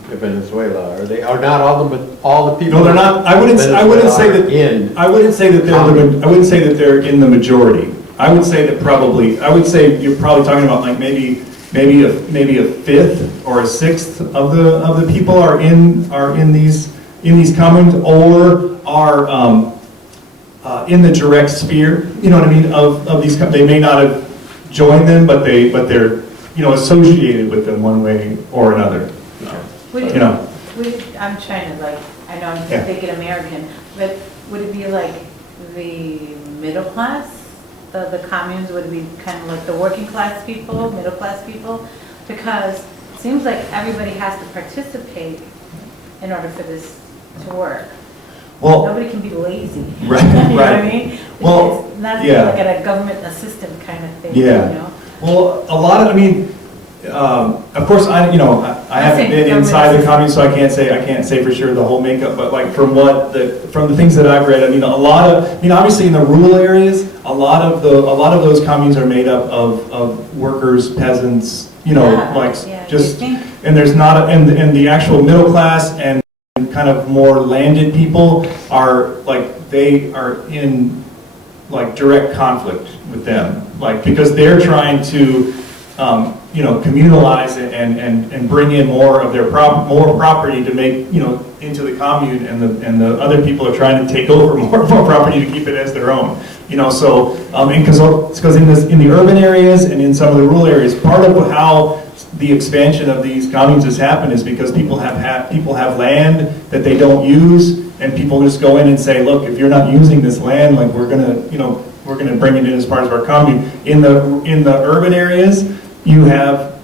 Venezuela, are they? Are not all the people? No, they're not. I wouldn't say that they're in the majority. I would say you're probably talking about like maybe a fifth or a sixth of the people are in these communes or are in the direct sphere. You know what I mean? Of these, they may not have joined them, but they're associated with them one way or another. I'm trying to I know I'm thinking American, but would it be like the middle class? The communes, would it be kind of like the working class people, middle class people? Because it seems like everybody has to participate in order for this to work. Well, nobody can be lazy. Right, you know right. what I mean? Well, it's not yeah. like a government assistant kind of thing. Yeah. Well, a lot of, of course, I haven't been inside the commune, so I can't say for sure the whole makeup. But like from the things that I've read, obviously in the rural areas, a lot of those communes are made up of workers, peasants, and there's not, and the actual middle class and kind of more landed people are they are in direct conflict with them, because they're trying to communalize it and bring in more of their more property to make into the commune, and the other people are trying to take over more property to keep it as their own. So because in the urban areas and in some of the rural areas, part of how the expansion of these communes has happened is because people have land that they don't use, and people just go in and say, look, if you're not using this land, we're gonna bring it in as part of our commune. In the urban areas, you have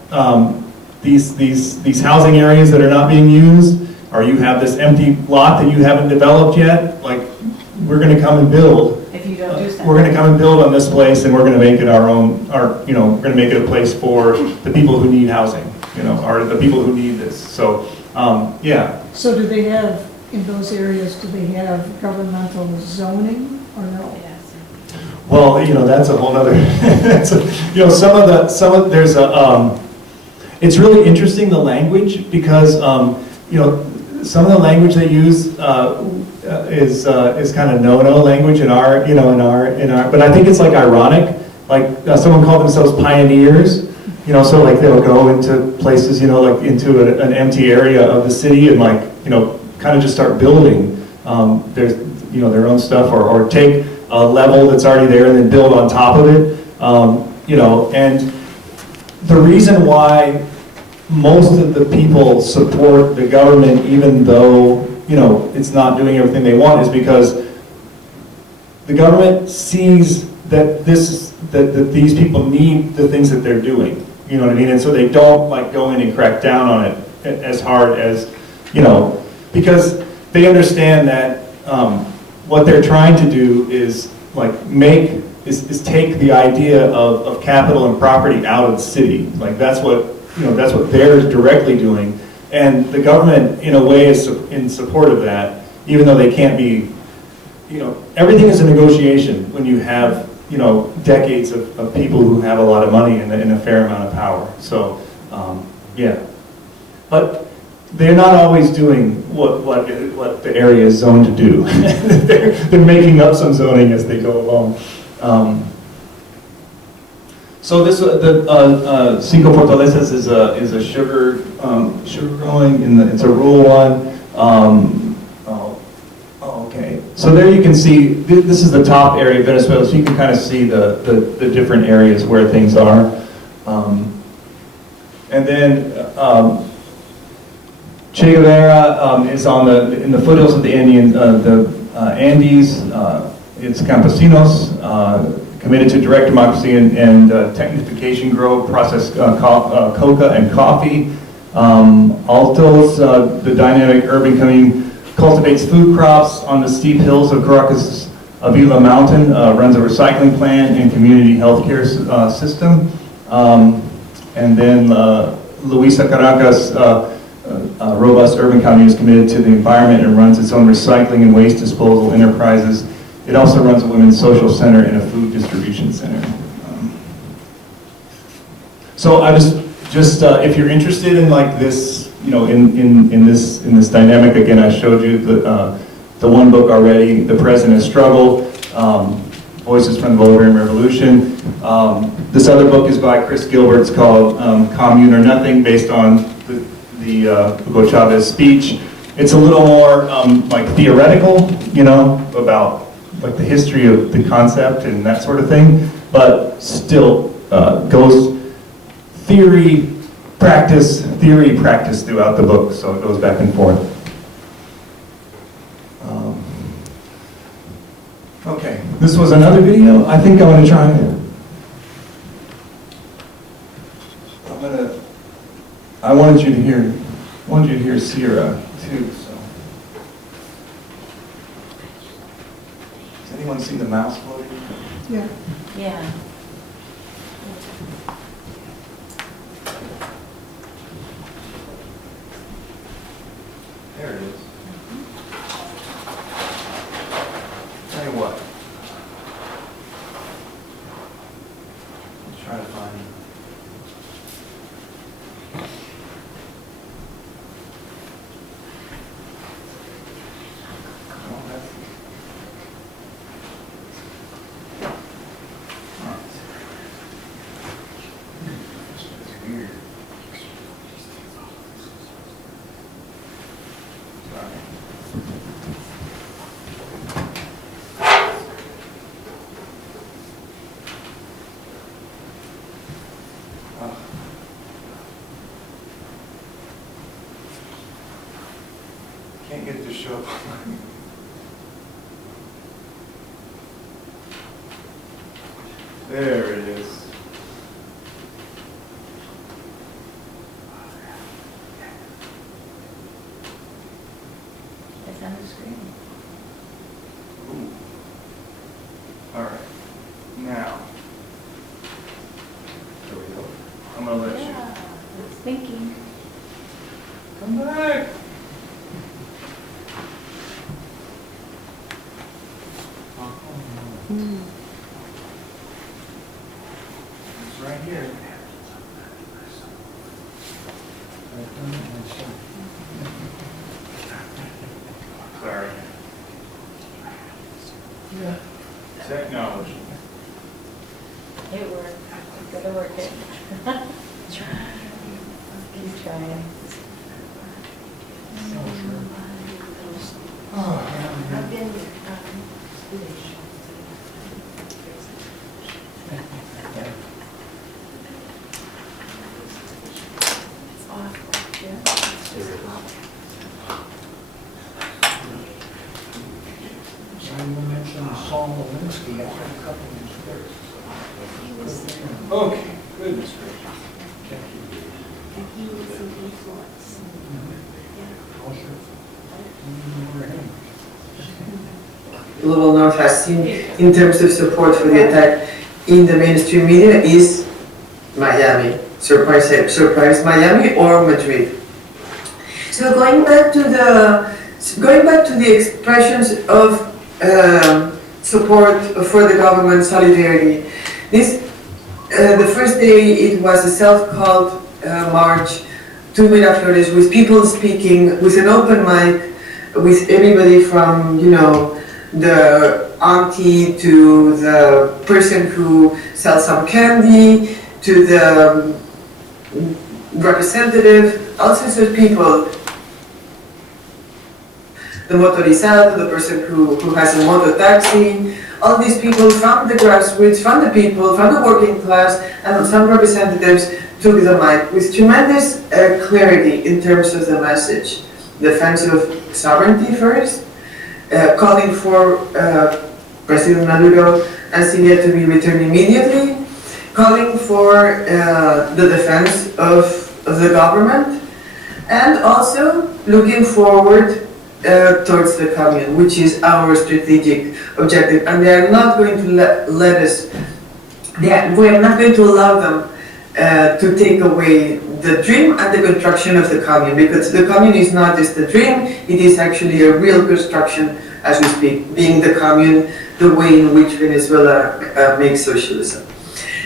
these housing areas that are not being used, or you have this empty lot that you haven't developed yet. We're going to come and build. If you don't do something. We're going to come and build on this place, and we're going to make it our own. We're going to make it a place for the people who need housing, or the people who need this. So, yeah. So do they have, in those areas, do they have governmental zoning or no? Yes. Well, that's a whole other, there's it's really interesting, the language, because, some of the language they use is kind of no-no language in our, but I think it's ironic, someone called themselves pioneers, so they'll go into places, into an empty area of the city and kind of just start building, their own stuff, or take a level that's already there and then build on top of it, and the reason why most of the people support the government, even though, it's not doing everything they want, is because the government sees that these people need the things that they're doing, you know what I mean? And so they don't go in and crack down on it as hard as, because they understand that what they're trying to do is take the idea of capital and property out of the city. That's what that's what they're directly doing. And the government, in a way, is in support of that, even though they can't be, everything is a negotiation when you have, decades of people who have a lot of money and a fair amount of power. So, yeah. But they're not always doing what the area is zoned to do. they're making up some zoning as they go along. So this Cinco Fortalezas is a sugar growing, it's a rural one. Okay. So there you can see, this is the top area of Venezuela, so you can kind of see the different areas where things are. And then Che Guevara is in the foothills of the Andes. It's campesinos committed to direct democracy and technification, grow, process coca and coffee. Altos, the dynamic urban community, cultivates food crops on the steep hills of Caracas Avila Mountain, runs a recycling plant and community healthcare system. And then Luisa Caracas, robust urban county, is committed to the environment and runs its own recycling and waste disposal enterprises. It also runs a women's social center and a food distribution center. So I was just, if you're interested in like this, in this dynamic, again, I showed you the one book already, The President's Struggle, Voices from the Bolivarian Revolution. This other book is by Chris Gilbert. It's called Commune or Nothing, based on the Hugo Chavez speech. It's a little more like theoretical, about like the history of the concept and that sort of thing, but still goes theory, practice throughout the book, so it goes back and forth. Okay, this was another video. I think I want to try. I wanted you to hear Sierra too. So, does anyone see the mouse floating? Yeah. Yeah. There it is. Tell you what. Let's try to find. Can't get it to show up. There it is. It's on the screen. Ooh. All right. Now. There we go. I'm gonna let you. Yeah, it's thinking. Come back. It's right here. Sorry. Yeah. Technology. It worked. You gotta work it. Keep trying. Okay, goodness gracious. Little North has seen in terms of support for the attack in the mainstream media is Miami. surprise Miami or Madrid. So going back to the expressions of support for the government, solidarity. The first day it was a self-called march to Miraflores with people speaking, with an open mic, with everybody from, the auntie to the person who sells some candy, to the representative, all sorts of people. The motorizado, the person who has a motor taxi, all these people from the grassroots, from the people, from the working class, and some representatives took the mic with tremendous clarity in terms of the message. Defense of sovereignty first, calling for President Maduro and Syria to be returned immediately, calling for the defense of the government, and also looking forward towards the commune, which is our strategic objective. And they are not going to let us, we are not going to allow them to take away the dream and the construction of the commune, because the commune is not just a dream, it is actually a real construction as we speak, being the commune, the way in which Venezuela makes socialism.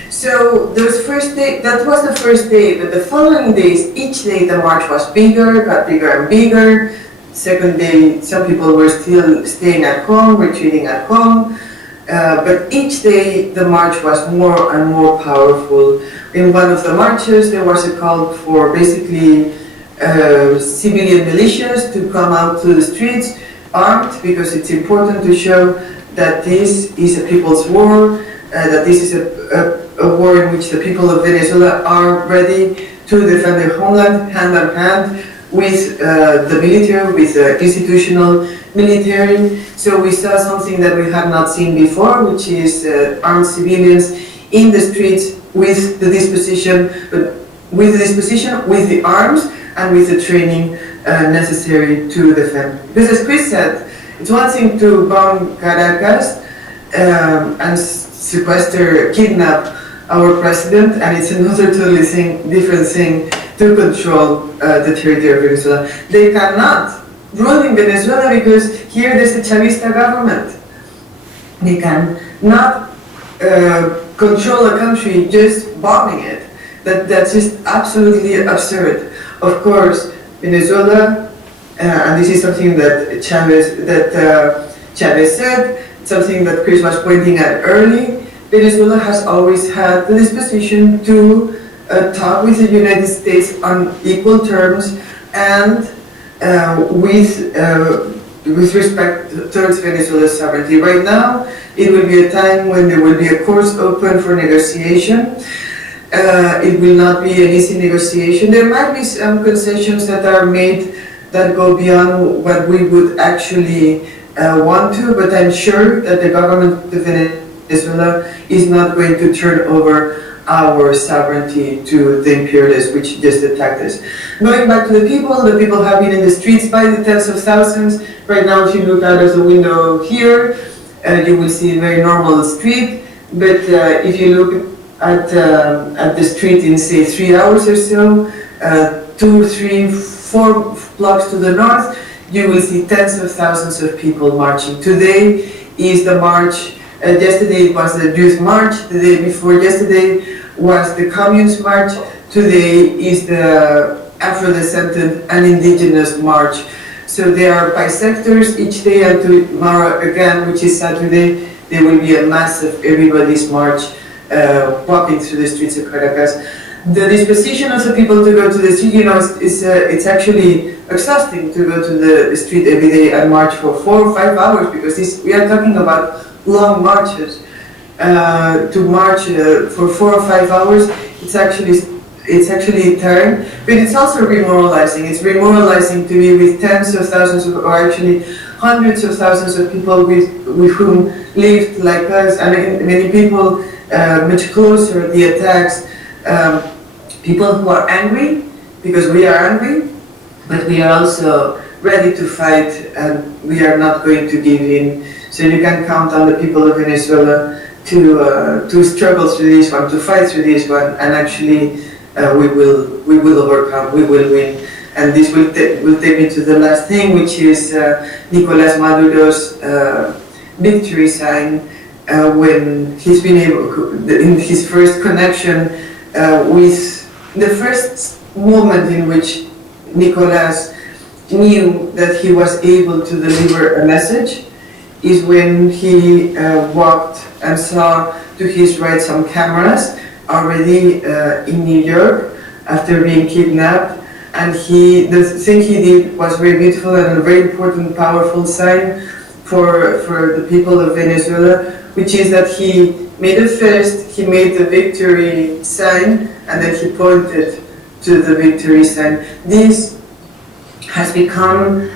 So those first day, that was the first day, but the following days, each day the march was bigger, got bigger and bigger. Second day, some people were still staying at home, retreating at home, but each day the march was more and more powerful. In one of the marches, there was a call for basically civilian militias to come out to the streets armed, because it's important to show that this is a people's war, that this is a war in which the people of Venezuela are ready to defend their homeland hand in hand with the military, with the institutional military. So we saw something that we had not seen before, which is armed civilians in the streets with the disposition, with the arms and with the training necessary to defend. Because as Chris said, it's one thing to bomb Caracas and sequester, kidnap our president, and it's another totally different thing to control the territory of Venezuela. They cannot rule in Venezuela because here there's a Chavista government. They cannot control a country just bombing it. That's just absolutely absurd. Of course, Venezuela, and this is something that Chavez said, something that Chris was pointing at early, Venezuela has always had the disposition to talk with the United States on equal terms and with respect towards Venezuela's sovereignty. Right now, it will be a time when there will be a course open for negotiation. It will not be an easy negotiation. There might be some concessions that are made that go beyond what we would actually want to, but I'm sure that the government of Venezuela is not going to turn over our sovereignty to the imperialists which just attacked us. Going back to the people have been in the streets by the tens of thousands. Right now, if you look out of the window here, you will see a very normal street, but if you look at the street in, say, 3 hours or so, 2, 3, 4 blocks to the north, you will see tens of thousands of people marching. Today is the march. Yesterday it was the youth march. The day before yesterday was the communist march. Today is the Afro-descendant and indigenous march. So they are by sectors. Each day and tomorrow again, which is Saturday, there will be a massive everybody's march walking through the streets of Caracas. The disposition of the people to go to the street, it's actually exhausting to go to the street every day and march for 4 or 5 hours, because we are talking about long marches. To march for 4 or 5 hours, it's actually tiring, but it's also remoralizing. It's remoralizing to be with tens of thousands of, or actually hundreds of thousands of people with whom lived like us. I mean, many people much closer, the attacks, people who are angry, because we are angry, but we are also ready to fight, and we are not going to give in. So you can count on the people of Venezuela to struggle through this one, to fight through this one, and actually we will overcome, we will win. And this will take me to the last thing, which is Nicolás Maduro's victory sign when he's been able, in his first connection with the first moment in which Nicolás knew that he was able to deliver a message is when he walked and saw to his right some cameras already in New York after being kidnapped. And the thing he did was very beautiful and a very important, powerful sign for the people of Venezuela, which is that he made a fist, he made the victory sign, and then he pointed to the victory sign. This has become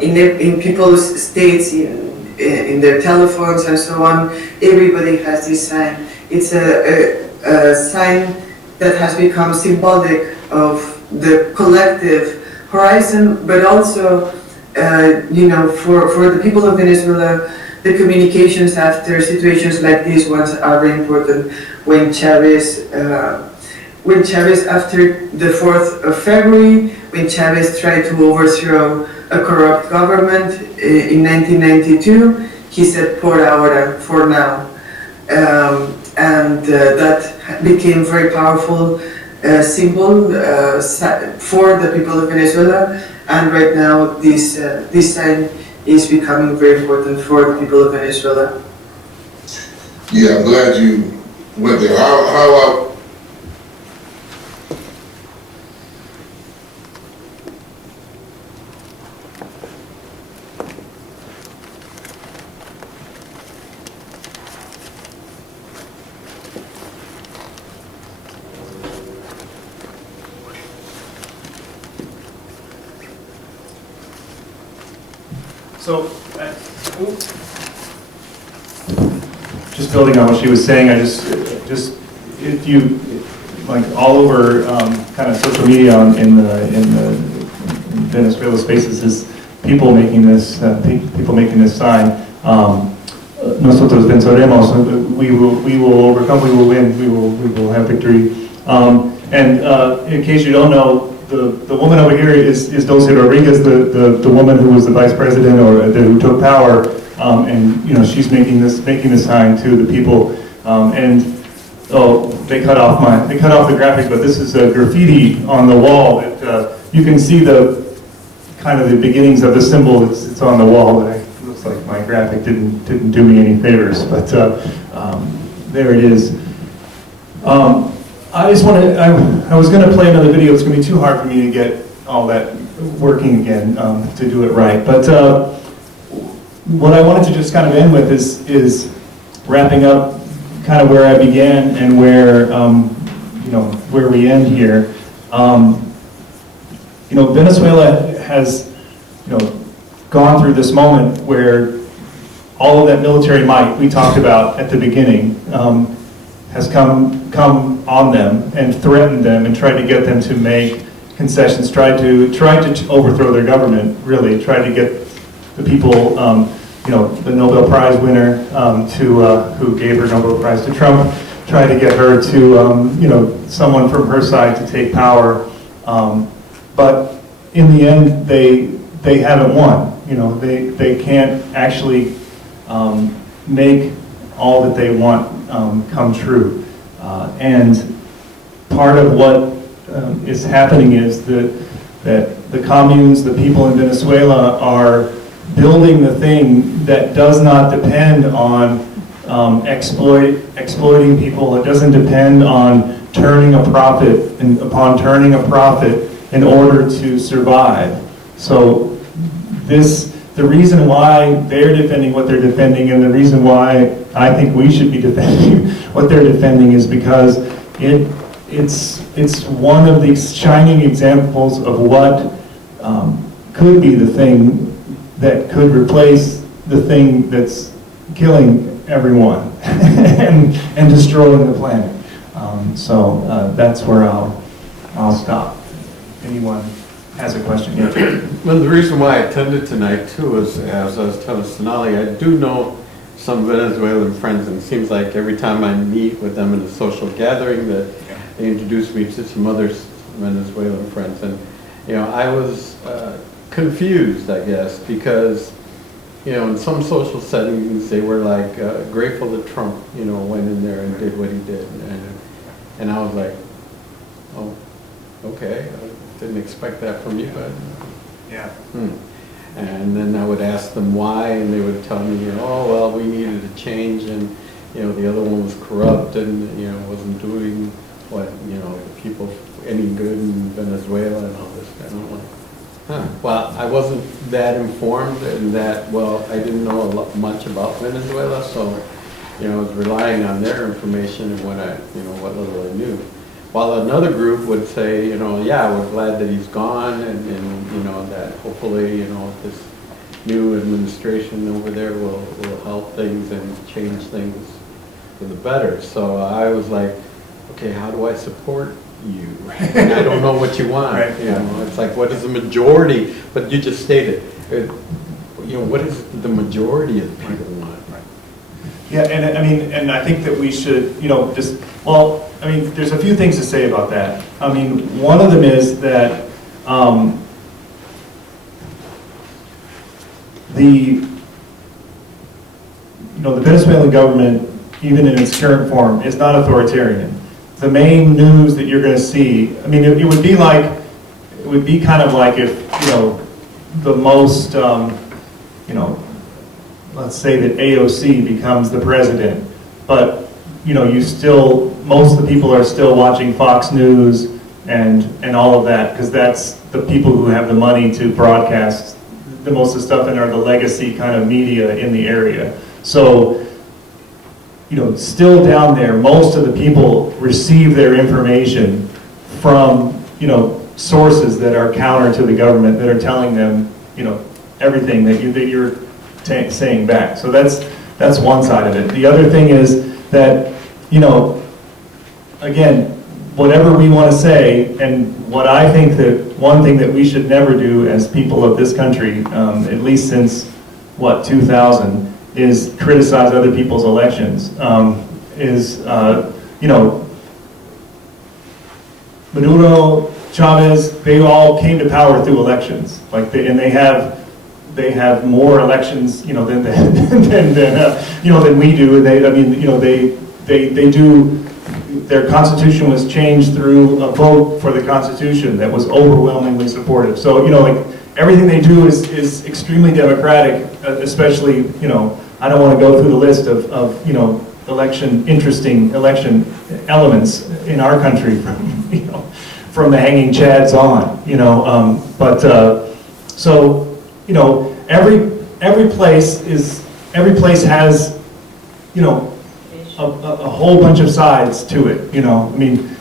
in people's states, in their telephones and so on. Everybody has this sign. It's a sign that has become symbolic of the collective horizon, but also, for the people of Venezuela, the communications after situations like these ones are very important. When Chavez, after the 4th of February, when Chavez tried to overthrow a corrupt government in 1992, he said, por ahora, for now. That became very powerful symbol for the people of Venezuela, and right now this sign is becoming very important for the people of Venezuela. Yeah, I'm glad you went there. How So, just building on what she was saying, I just if you like all over kind of social media in the Venezuela spaces is people making this sign. Nosotros venceremos. We will overcome. We will win. We will have victory. And in case you don't know, the woman over here is Dulce Rodriguez, the woman who was the vice president who took power, and she's making this sign to the people. They cut off the graphic, but this is a graffiti on the wall. You can see the kind of the beginnings of the symbol. It's on the wall, but it looks like my graphic didn't do me any favors. But there it is. I was going to play another video. It's going to be too hard for me to get all that working again to do it right. But what I wanted to just kind of end with is wrapping up kind of where I began and where we end here. Venezuela has gone through this moment where all of that military might we talked about at the beginning has come on them and threatened them and tried to get them to make concessions, tried to overthrow their government, really, tried to get the people, the Nobel Prize winner who gave her Nobel Prize to Trump, tried to get her to, someone from her side to take power. But in the end, they haven't won. They can't actually make all that they want come true. And part of what is happening is that the communes, the people in Venezuela are building the thing that does not depend on exploiting people. It doesn't depend on turning a profit in order to survive. So the reason why they're defending what they're defending, and the reason why I think we should be defending what they're defending, is because it's one of these shining examples of what could be the thing that could replace the thing that's killing everyone and destroying the planet. That's where I'll stop. Anyone has a question? Yeah. Well, the reason why I attended tonight too is, as I was telling Sonali, I do know some Venezuelan friends, and it seems like every time I meet with them in a social gathering that they introduced me to some other Venezuelan friends, and, you know, I was confused, I guess, because, you know, in some social settings, they were like grateful that Trump, you know, went in there and did what he did, and I was like, oh, okay, I didn't expect that from you, but. Yeah. And then I would ask them why, and they would tell me, you know, oh, well, we needed a change, and, you know, the other one was corrupt and, you know, wasn't doing what, you know, the people any good in Venezuela and all this. And I'm like, huh. Well, I wasn't that informed and that, well, I didn't know much about Venezuela, so, you know, I was relying on their information and what I, you know, what little I knew. While another group would say, you know, yeah, we're glad that he's gone, and you know, that hopefully, you know, this new administration over there will help things and change things for the better. So I was like, okay, how do I support you? And I don't know what you want. Right. You know, it's like, what is the majority? But you just stated, you know, what is the majority of the people want? Yeah, and I mean, and I think that we should, you know, just, well, I mean, there's a few things to say about that. I mean, one of them is that the Venezuelan government, even in its current form, is not authoritarian. The main news that you're going to see, I mean, it would be like, it would be kind of like if, you know, the most, you know, let's say that AOC becomes the president, but, you know, you still, most of the people are still watching Fox News and all of that, because that's the people who have the money to broadcast the most of the stuff and are the legacy kind of media in the area. So, you know, still down there, most of the people receive their information from, you know, sources that are counter to the government, that are telling them, you know, everything that you're saying back. So that's one side of it. The other thing is that, you know, again, whatever we want to say, and what I think that one thing that we should never do as people of this country, at least since, what, 2000, is criticize other people's elections. You know, Maduro, Chavez, they all came to power through elections. Like, and they have more elections, you know, than you know, than we do. And they, I mean, you know, they do. Their constitution was changed through a vote for the constitution that was overwhelmingly supportive. So, you know, like, everything they do is extremely democratic, especially, you know, I don't want to go through the list of you know, interesting election elements in our country, from, you know, from the hanging chads on, you know, so, you know, every place has, you know, a whole bunch of sides to it, you know. I mean,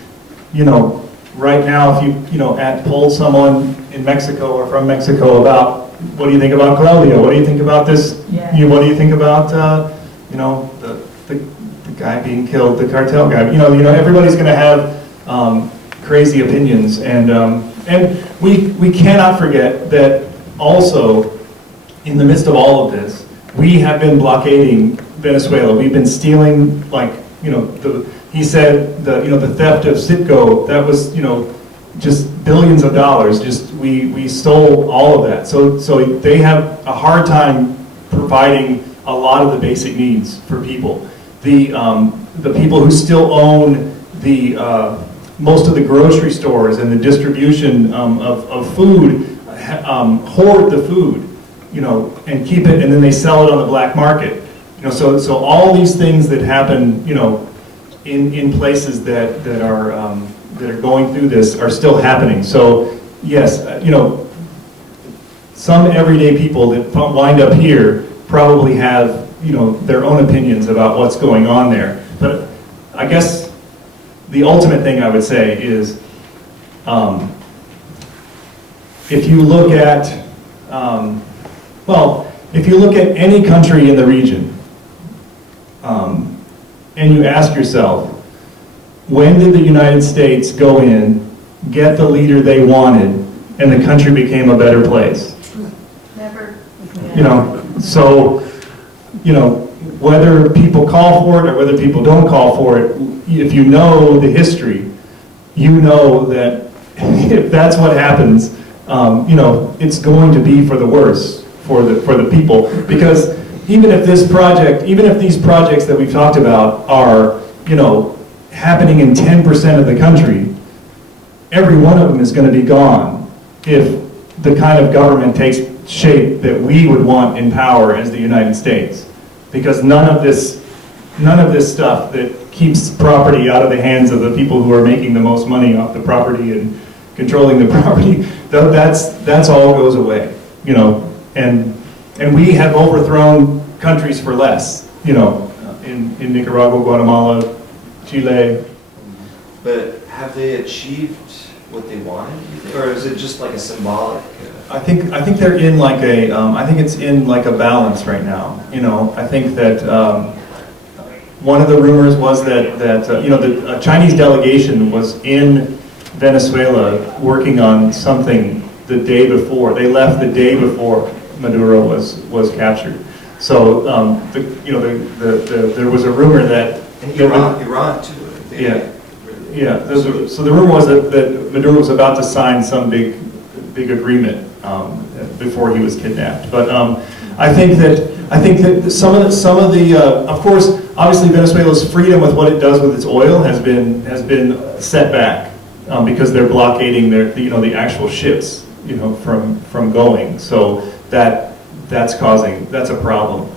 you know, right now, if you know, poll someone in Mexico or from Mexico about, what do you think about Claudia? What do you think about this? Yeah. What do you think about, you know, the guy being killed, the cartel guy? You know, everybody's going to have crazy opinions, and we cannot forget that also, in the midst of all of this, we have been blockading Venezuela. We've been stealing, like, you know, he said the theft of Citgo, that was, you know, just billions of dollars. Just we stole all of that. So they have a hard time providing a lot of the basic needs for people. The people who still own the most of the grocery stores and the distribution of food hoard the food, you know, and keep it, and then they sell it on the black market. You know, so all these things that happen, you know, in places that are going through this are still happening. So yes, you know, some everyday people that wind up here probably have, you know, their own opinions about what's going on there. But I guess the ultimate thing I would say is, if you look at, if you look at any country in the region, and you ask yourself, when did the United States go in, get the leader they wanted, and the country became a better place? Never. You know, so, you know, whether people call for it or whether people don't call for it, if you know the history, you know that if that's what happens, it's going to be for the worse for the people. Because even if these projects that we've talked about are, happening in 10% of the country, every one of them is going to be gone if the kind of government takes shape that we would want in power as the United States. Because none of this stuff that keeps property out of the hands of the people who are making the most money off the property and controlling the property, that's all goes away, and we have overthrown countries for less, in Nicaragua, Guatemala, Chile. But have they achieved what they wanted, or is it just like a symbolic? I think they're in like I think it's in like a balance right now. I think that one of the rumors was that the Chinese delegation was in Venezuela working on something the day before. They left the day before Maduro was captured. So there was a rumor that Iran too. So the rumor was that Maduro was about to sign some big agreement before he was kidnapped. But I think that some of the of course, obviously Venezuela's freedom with what it does with its oil has been set back because they're blockading the actual ships from going. So that's a problem.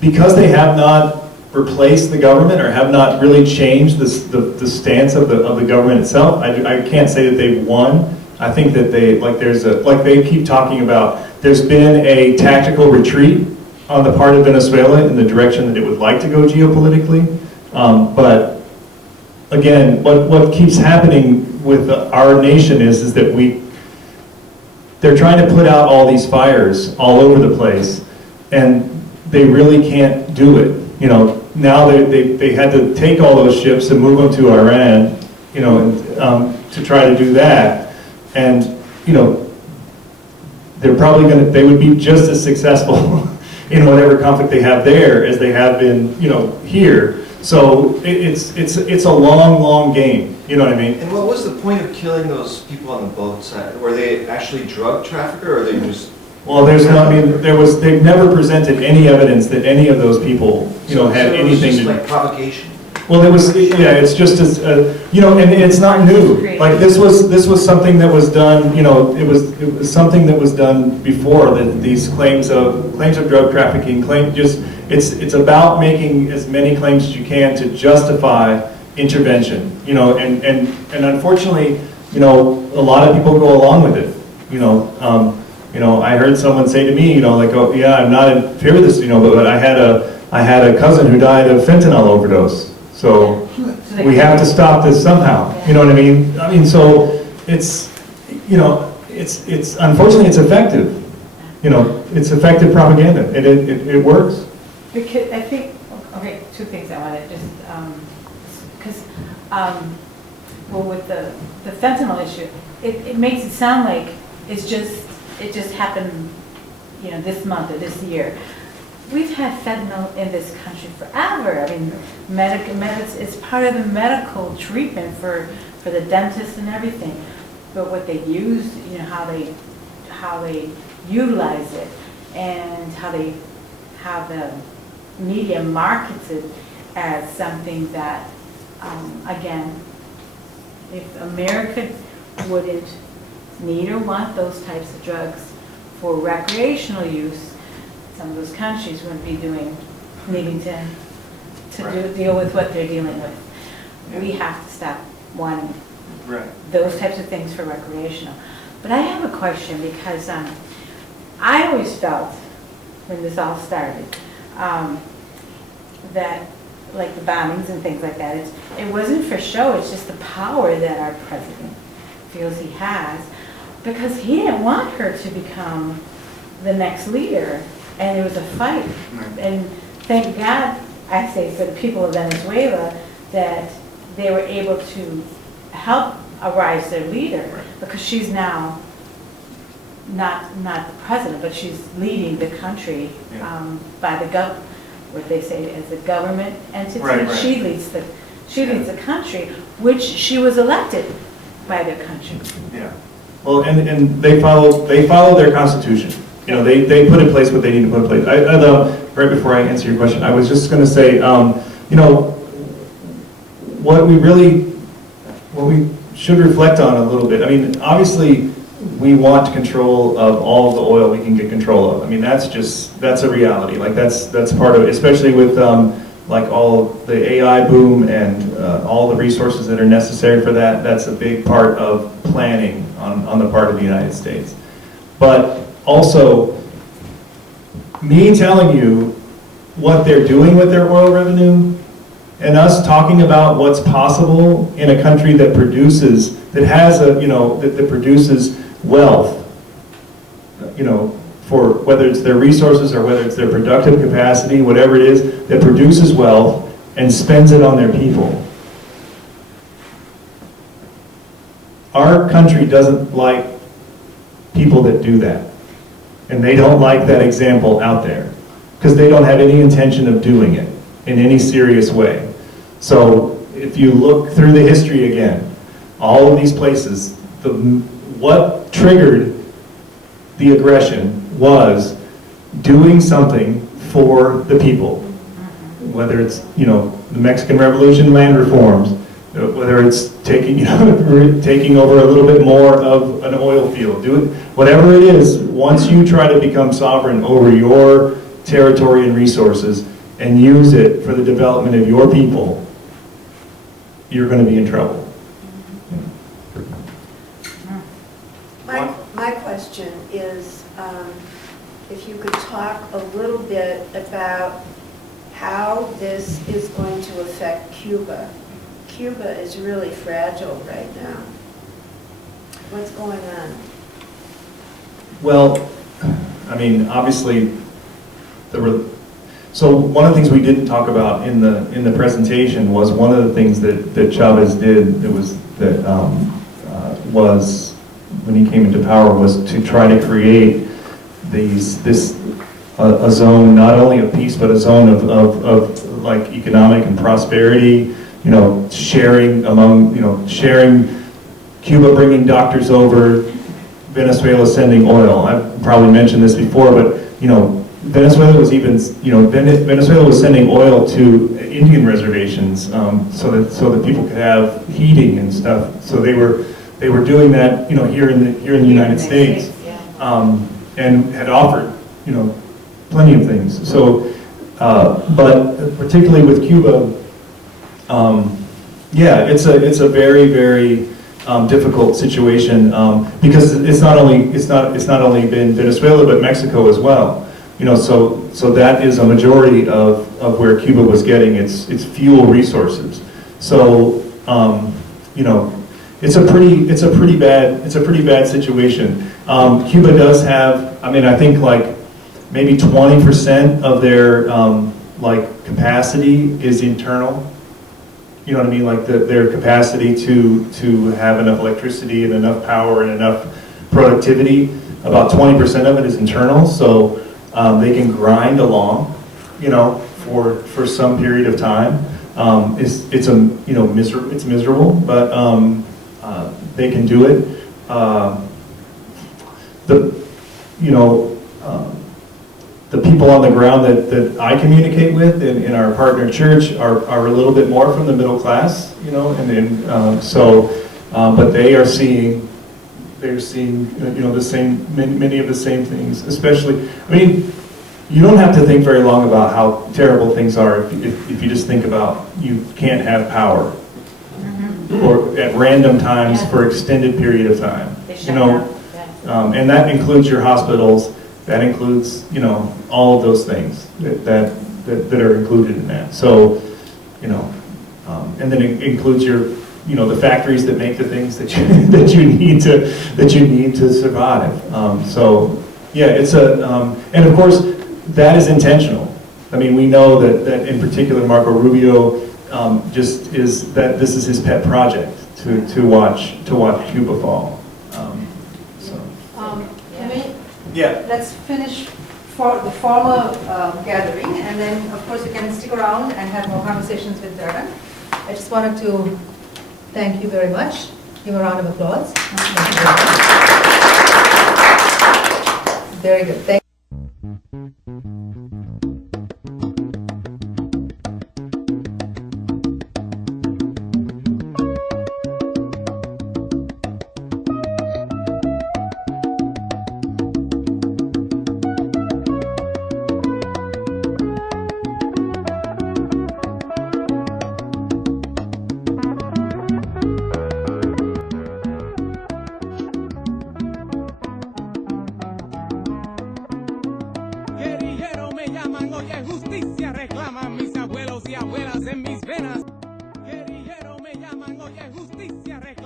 Because they have not replaced the government or have not really changed the stance of the government itself, I can't say that they've won. I think that they keep talking about, there's been a tactical retreat on the part of Venezuela in the direction that it would like to go geopolitically. But again, what keeps happening with our nation is that they're trying to put out all these fires all over the place, and they really can't do it. Now they had to take all those ships and move them to Iran, to try to do that. And, they would be just as successful in whatever conflict they have there as they have been, here. So it's a long game. You know what I mean? And what was the point of killing those people on the boat side? Were they actually drug trafficker, or they just? Well, they've never presented any evidence that any of those people, had anything to do. Like provocation. Well, it's just as, and it's not new. Like this was something that was done, it was something that was done before, that these claims of drug trafficking, it's about making as many claims as you can to justify intervention, and unfortunately, a lot of people go along with it, I heard someone say to me, oh yeah, I'm not in favor of this, but I had a cousin who died of fentanyl overdose. So we have to stop this somehow. You know what I mean? So it's unfortunately it's effective. It's effective propaganda. It works. Because I think, okay, two things I want to just, because, with the fentanyl issue, it makes it sound like it just happened, this month or this year. We've had fentanyl in this country forever. I mean, it's part of the medical treatment for the dentists and everything. But what they use, how they utilize it, and how the media markets it as something that, again, if America wouldn't need or want those types of drugs for recreational use, some of those countries wouldn't be needing to deal with what they're dealing with. We have to stop wanting those types of things for recreational. But I have a question, because I always felt, when this all started, that, like the bombings and things like that, it wasn't for show, it's just the power that our president feels he has, because he didn't want her to become the next leader. And there was a fight. And thank God, I say, for the people of Venezuela, that they were able to help arise their leader, because she's now not the president, but she's leading the country by the what they say as the government entity. Right. She leads She leads the country, which she was elected by the country. Yeah. Well, and they follow their constitution. You know, they put in place what they need to put in place. Right before I answer your question, I was just going to say, you know, what we should reflect on a little bit. I mean, obviously, we want control of all of the oil we can get control of. I mean, that's a reality. Like that's part of it, especially with like all the AI boom and all the resources that are necessary for that. That's a big part of planning on the part of the United States. But also, me telling you what they're doing with their oil revenue and us talking about what's possible in a country that produces, that has a, you know, that produces wealth, you know, for whether it's their resources or whether it's their productive capacity, whatever it is, that produces wealth and spends it on their people. Our country doesn't like people that do that. And they don't like that example out there because they don't have any intention of doing it in any serious way. So if you look through the history again, all of these places, what triggered the aggression was doing something for the people. Whether it's, you know, the Mexican Revolution, land reforms, whether it's taking, you know, taking over a little bit more of an oil field, do it, whatever it is. Once you try to become sovereign over your territory and resources and use it for the development of your people, you're going to be in trouble. My question is, if you could talk a little bit about how this is going to affect Cuba. Cuba is really fragile right now. What's going on? Well, I mean, obviously, so one of the things we didn't talk about in the presentation was one of the things that Chavez did was when he came into power was to try to create a zone not only of peace but a zone of like economic and prosperity. You know, sharing Cuba bringing doctors over, Venezuela sending oil. I've probably mentioned this before, but you know, Venezuela was sending oil to Indian reservations so that people could have heating and stuff. So they were doing that, you know, here in the United States, and had offered, you know, plenty of things. So, but particularly with Cuba. Yeah, it's a very, very difficult situation because it's not only been Venezuela but Mexico as well. You know, so that is a majority of where Cuba was getting its fuel resources. So you know, it's a pretty bad situation. Cuba does have, I mean, I think like maybe 20% of their like capacity is internal. You know what I mean? Like their capacity to have enough electricity and enough power and enough productivity, about 20% of it is internal. So they can grind along, you know, for some period of time. It's miserable, but they can do it. The people on the ground that I communicate with in our partner church are a little bit more from the middle class, you know, but they're seeing you know many of the same things. Especially, I mean, you don't have to think very long about how terrible things are if you just think about you can't have power or at random times for extended period of time, you know, and that includes your hospitals. That includes, you know, all of those things that are included in that. So, you know, and then it includes your, you know, the factories that make the things that you need to survive. So, yeah, it's and of course that is intentional. I mean, we know that in particular Marco Rubio just is that this is his pet project to watch Cuba fall. Yeah. Let's finish for the formal gathering, and then of course you can stick around and have more conversations with Darren. I just wanted to thank you very much. Give a round of applause. Very good. Thank Guerrillero me llaman, oye, justicia reclaman mis abuelos y abuelas en mis venas. Guerrillero me llaman, oye, justicia reclaman.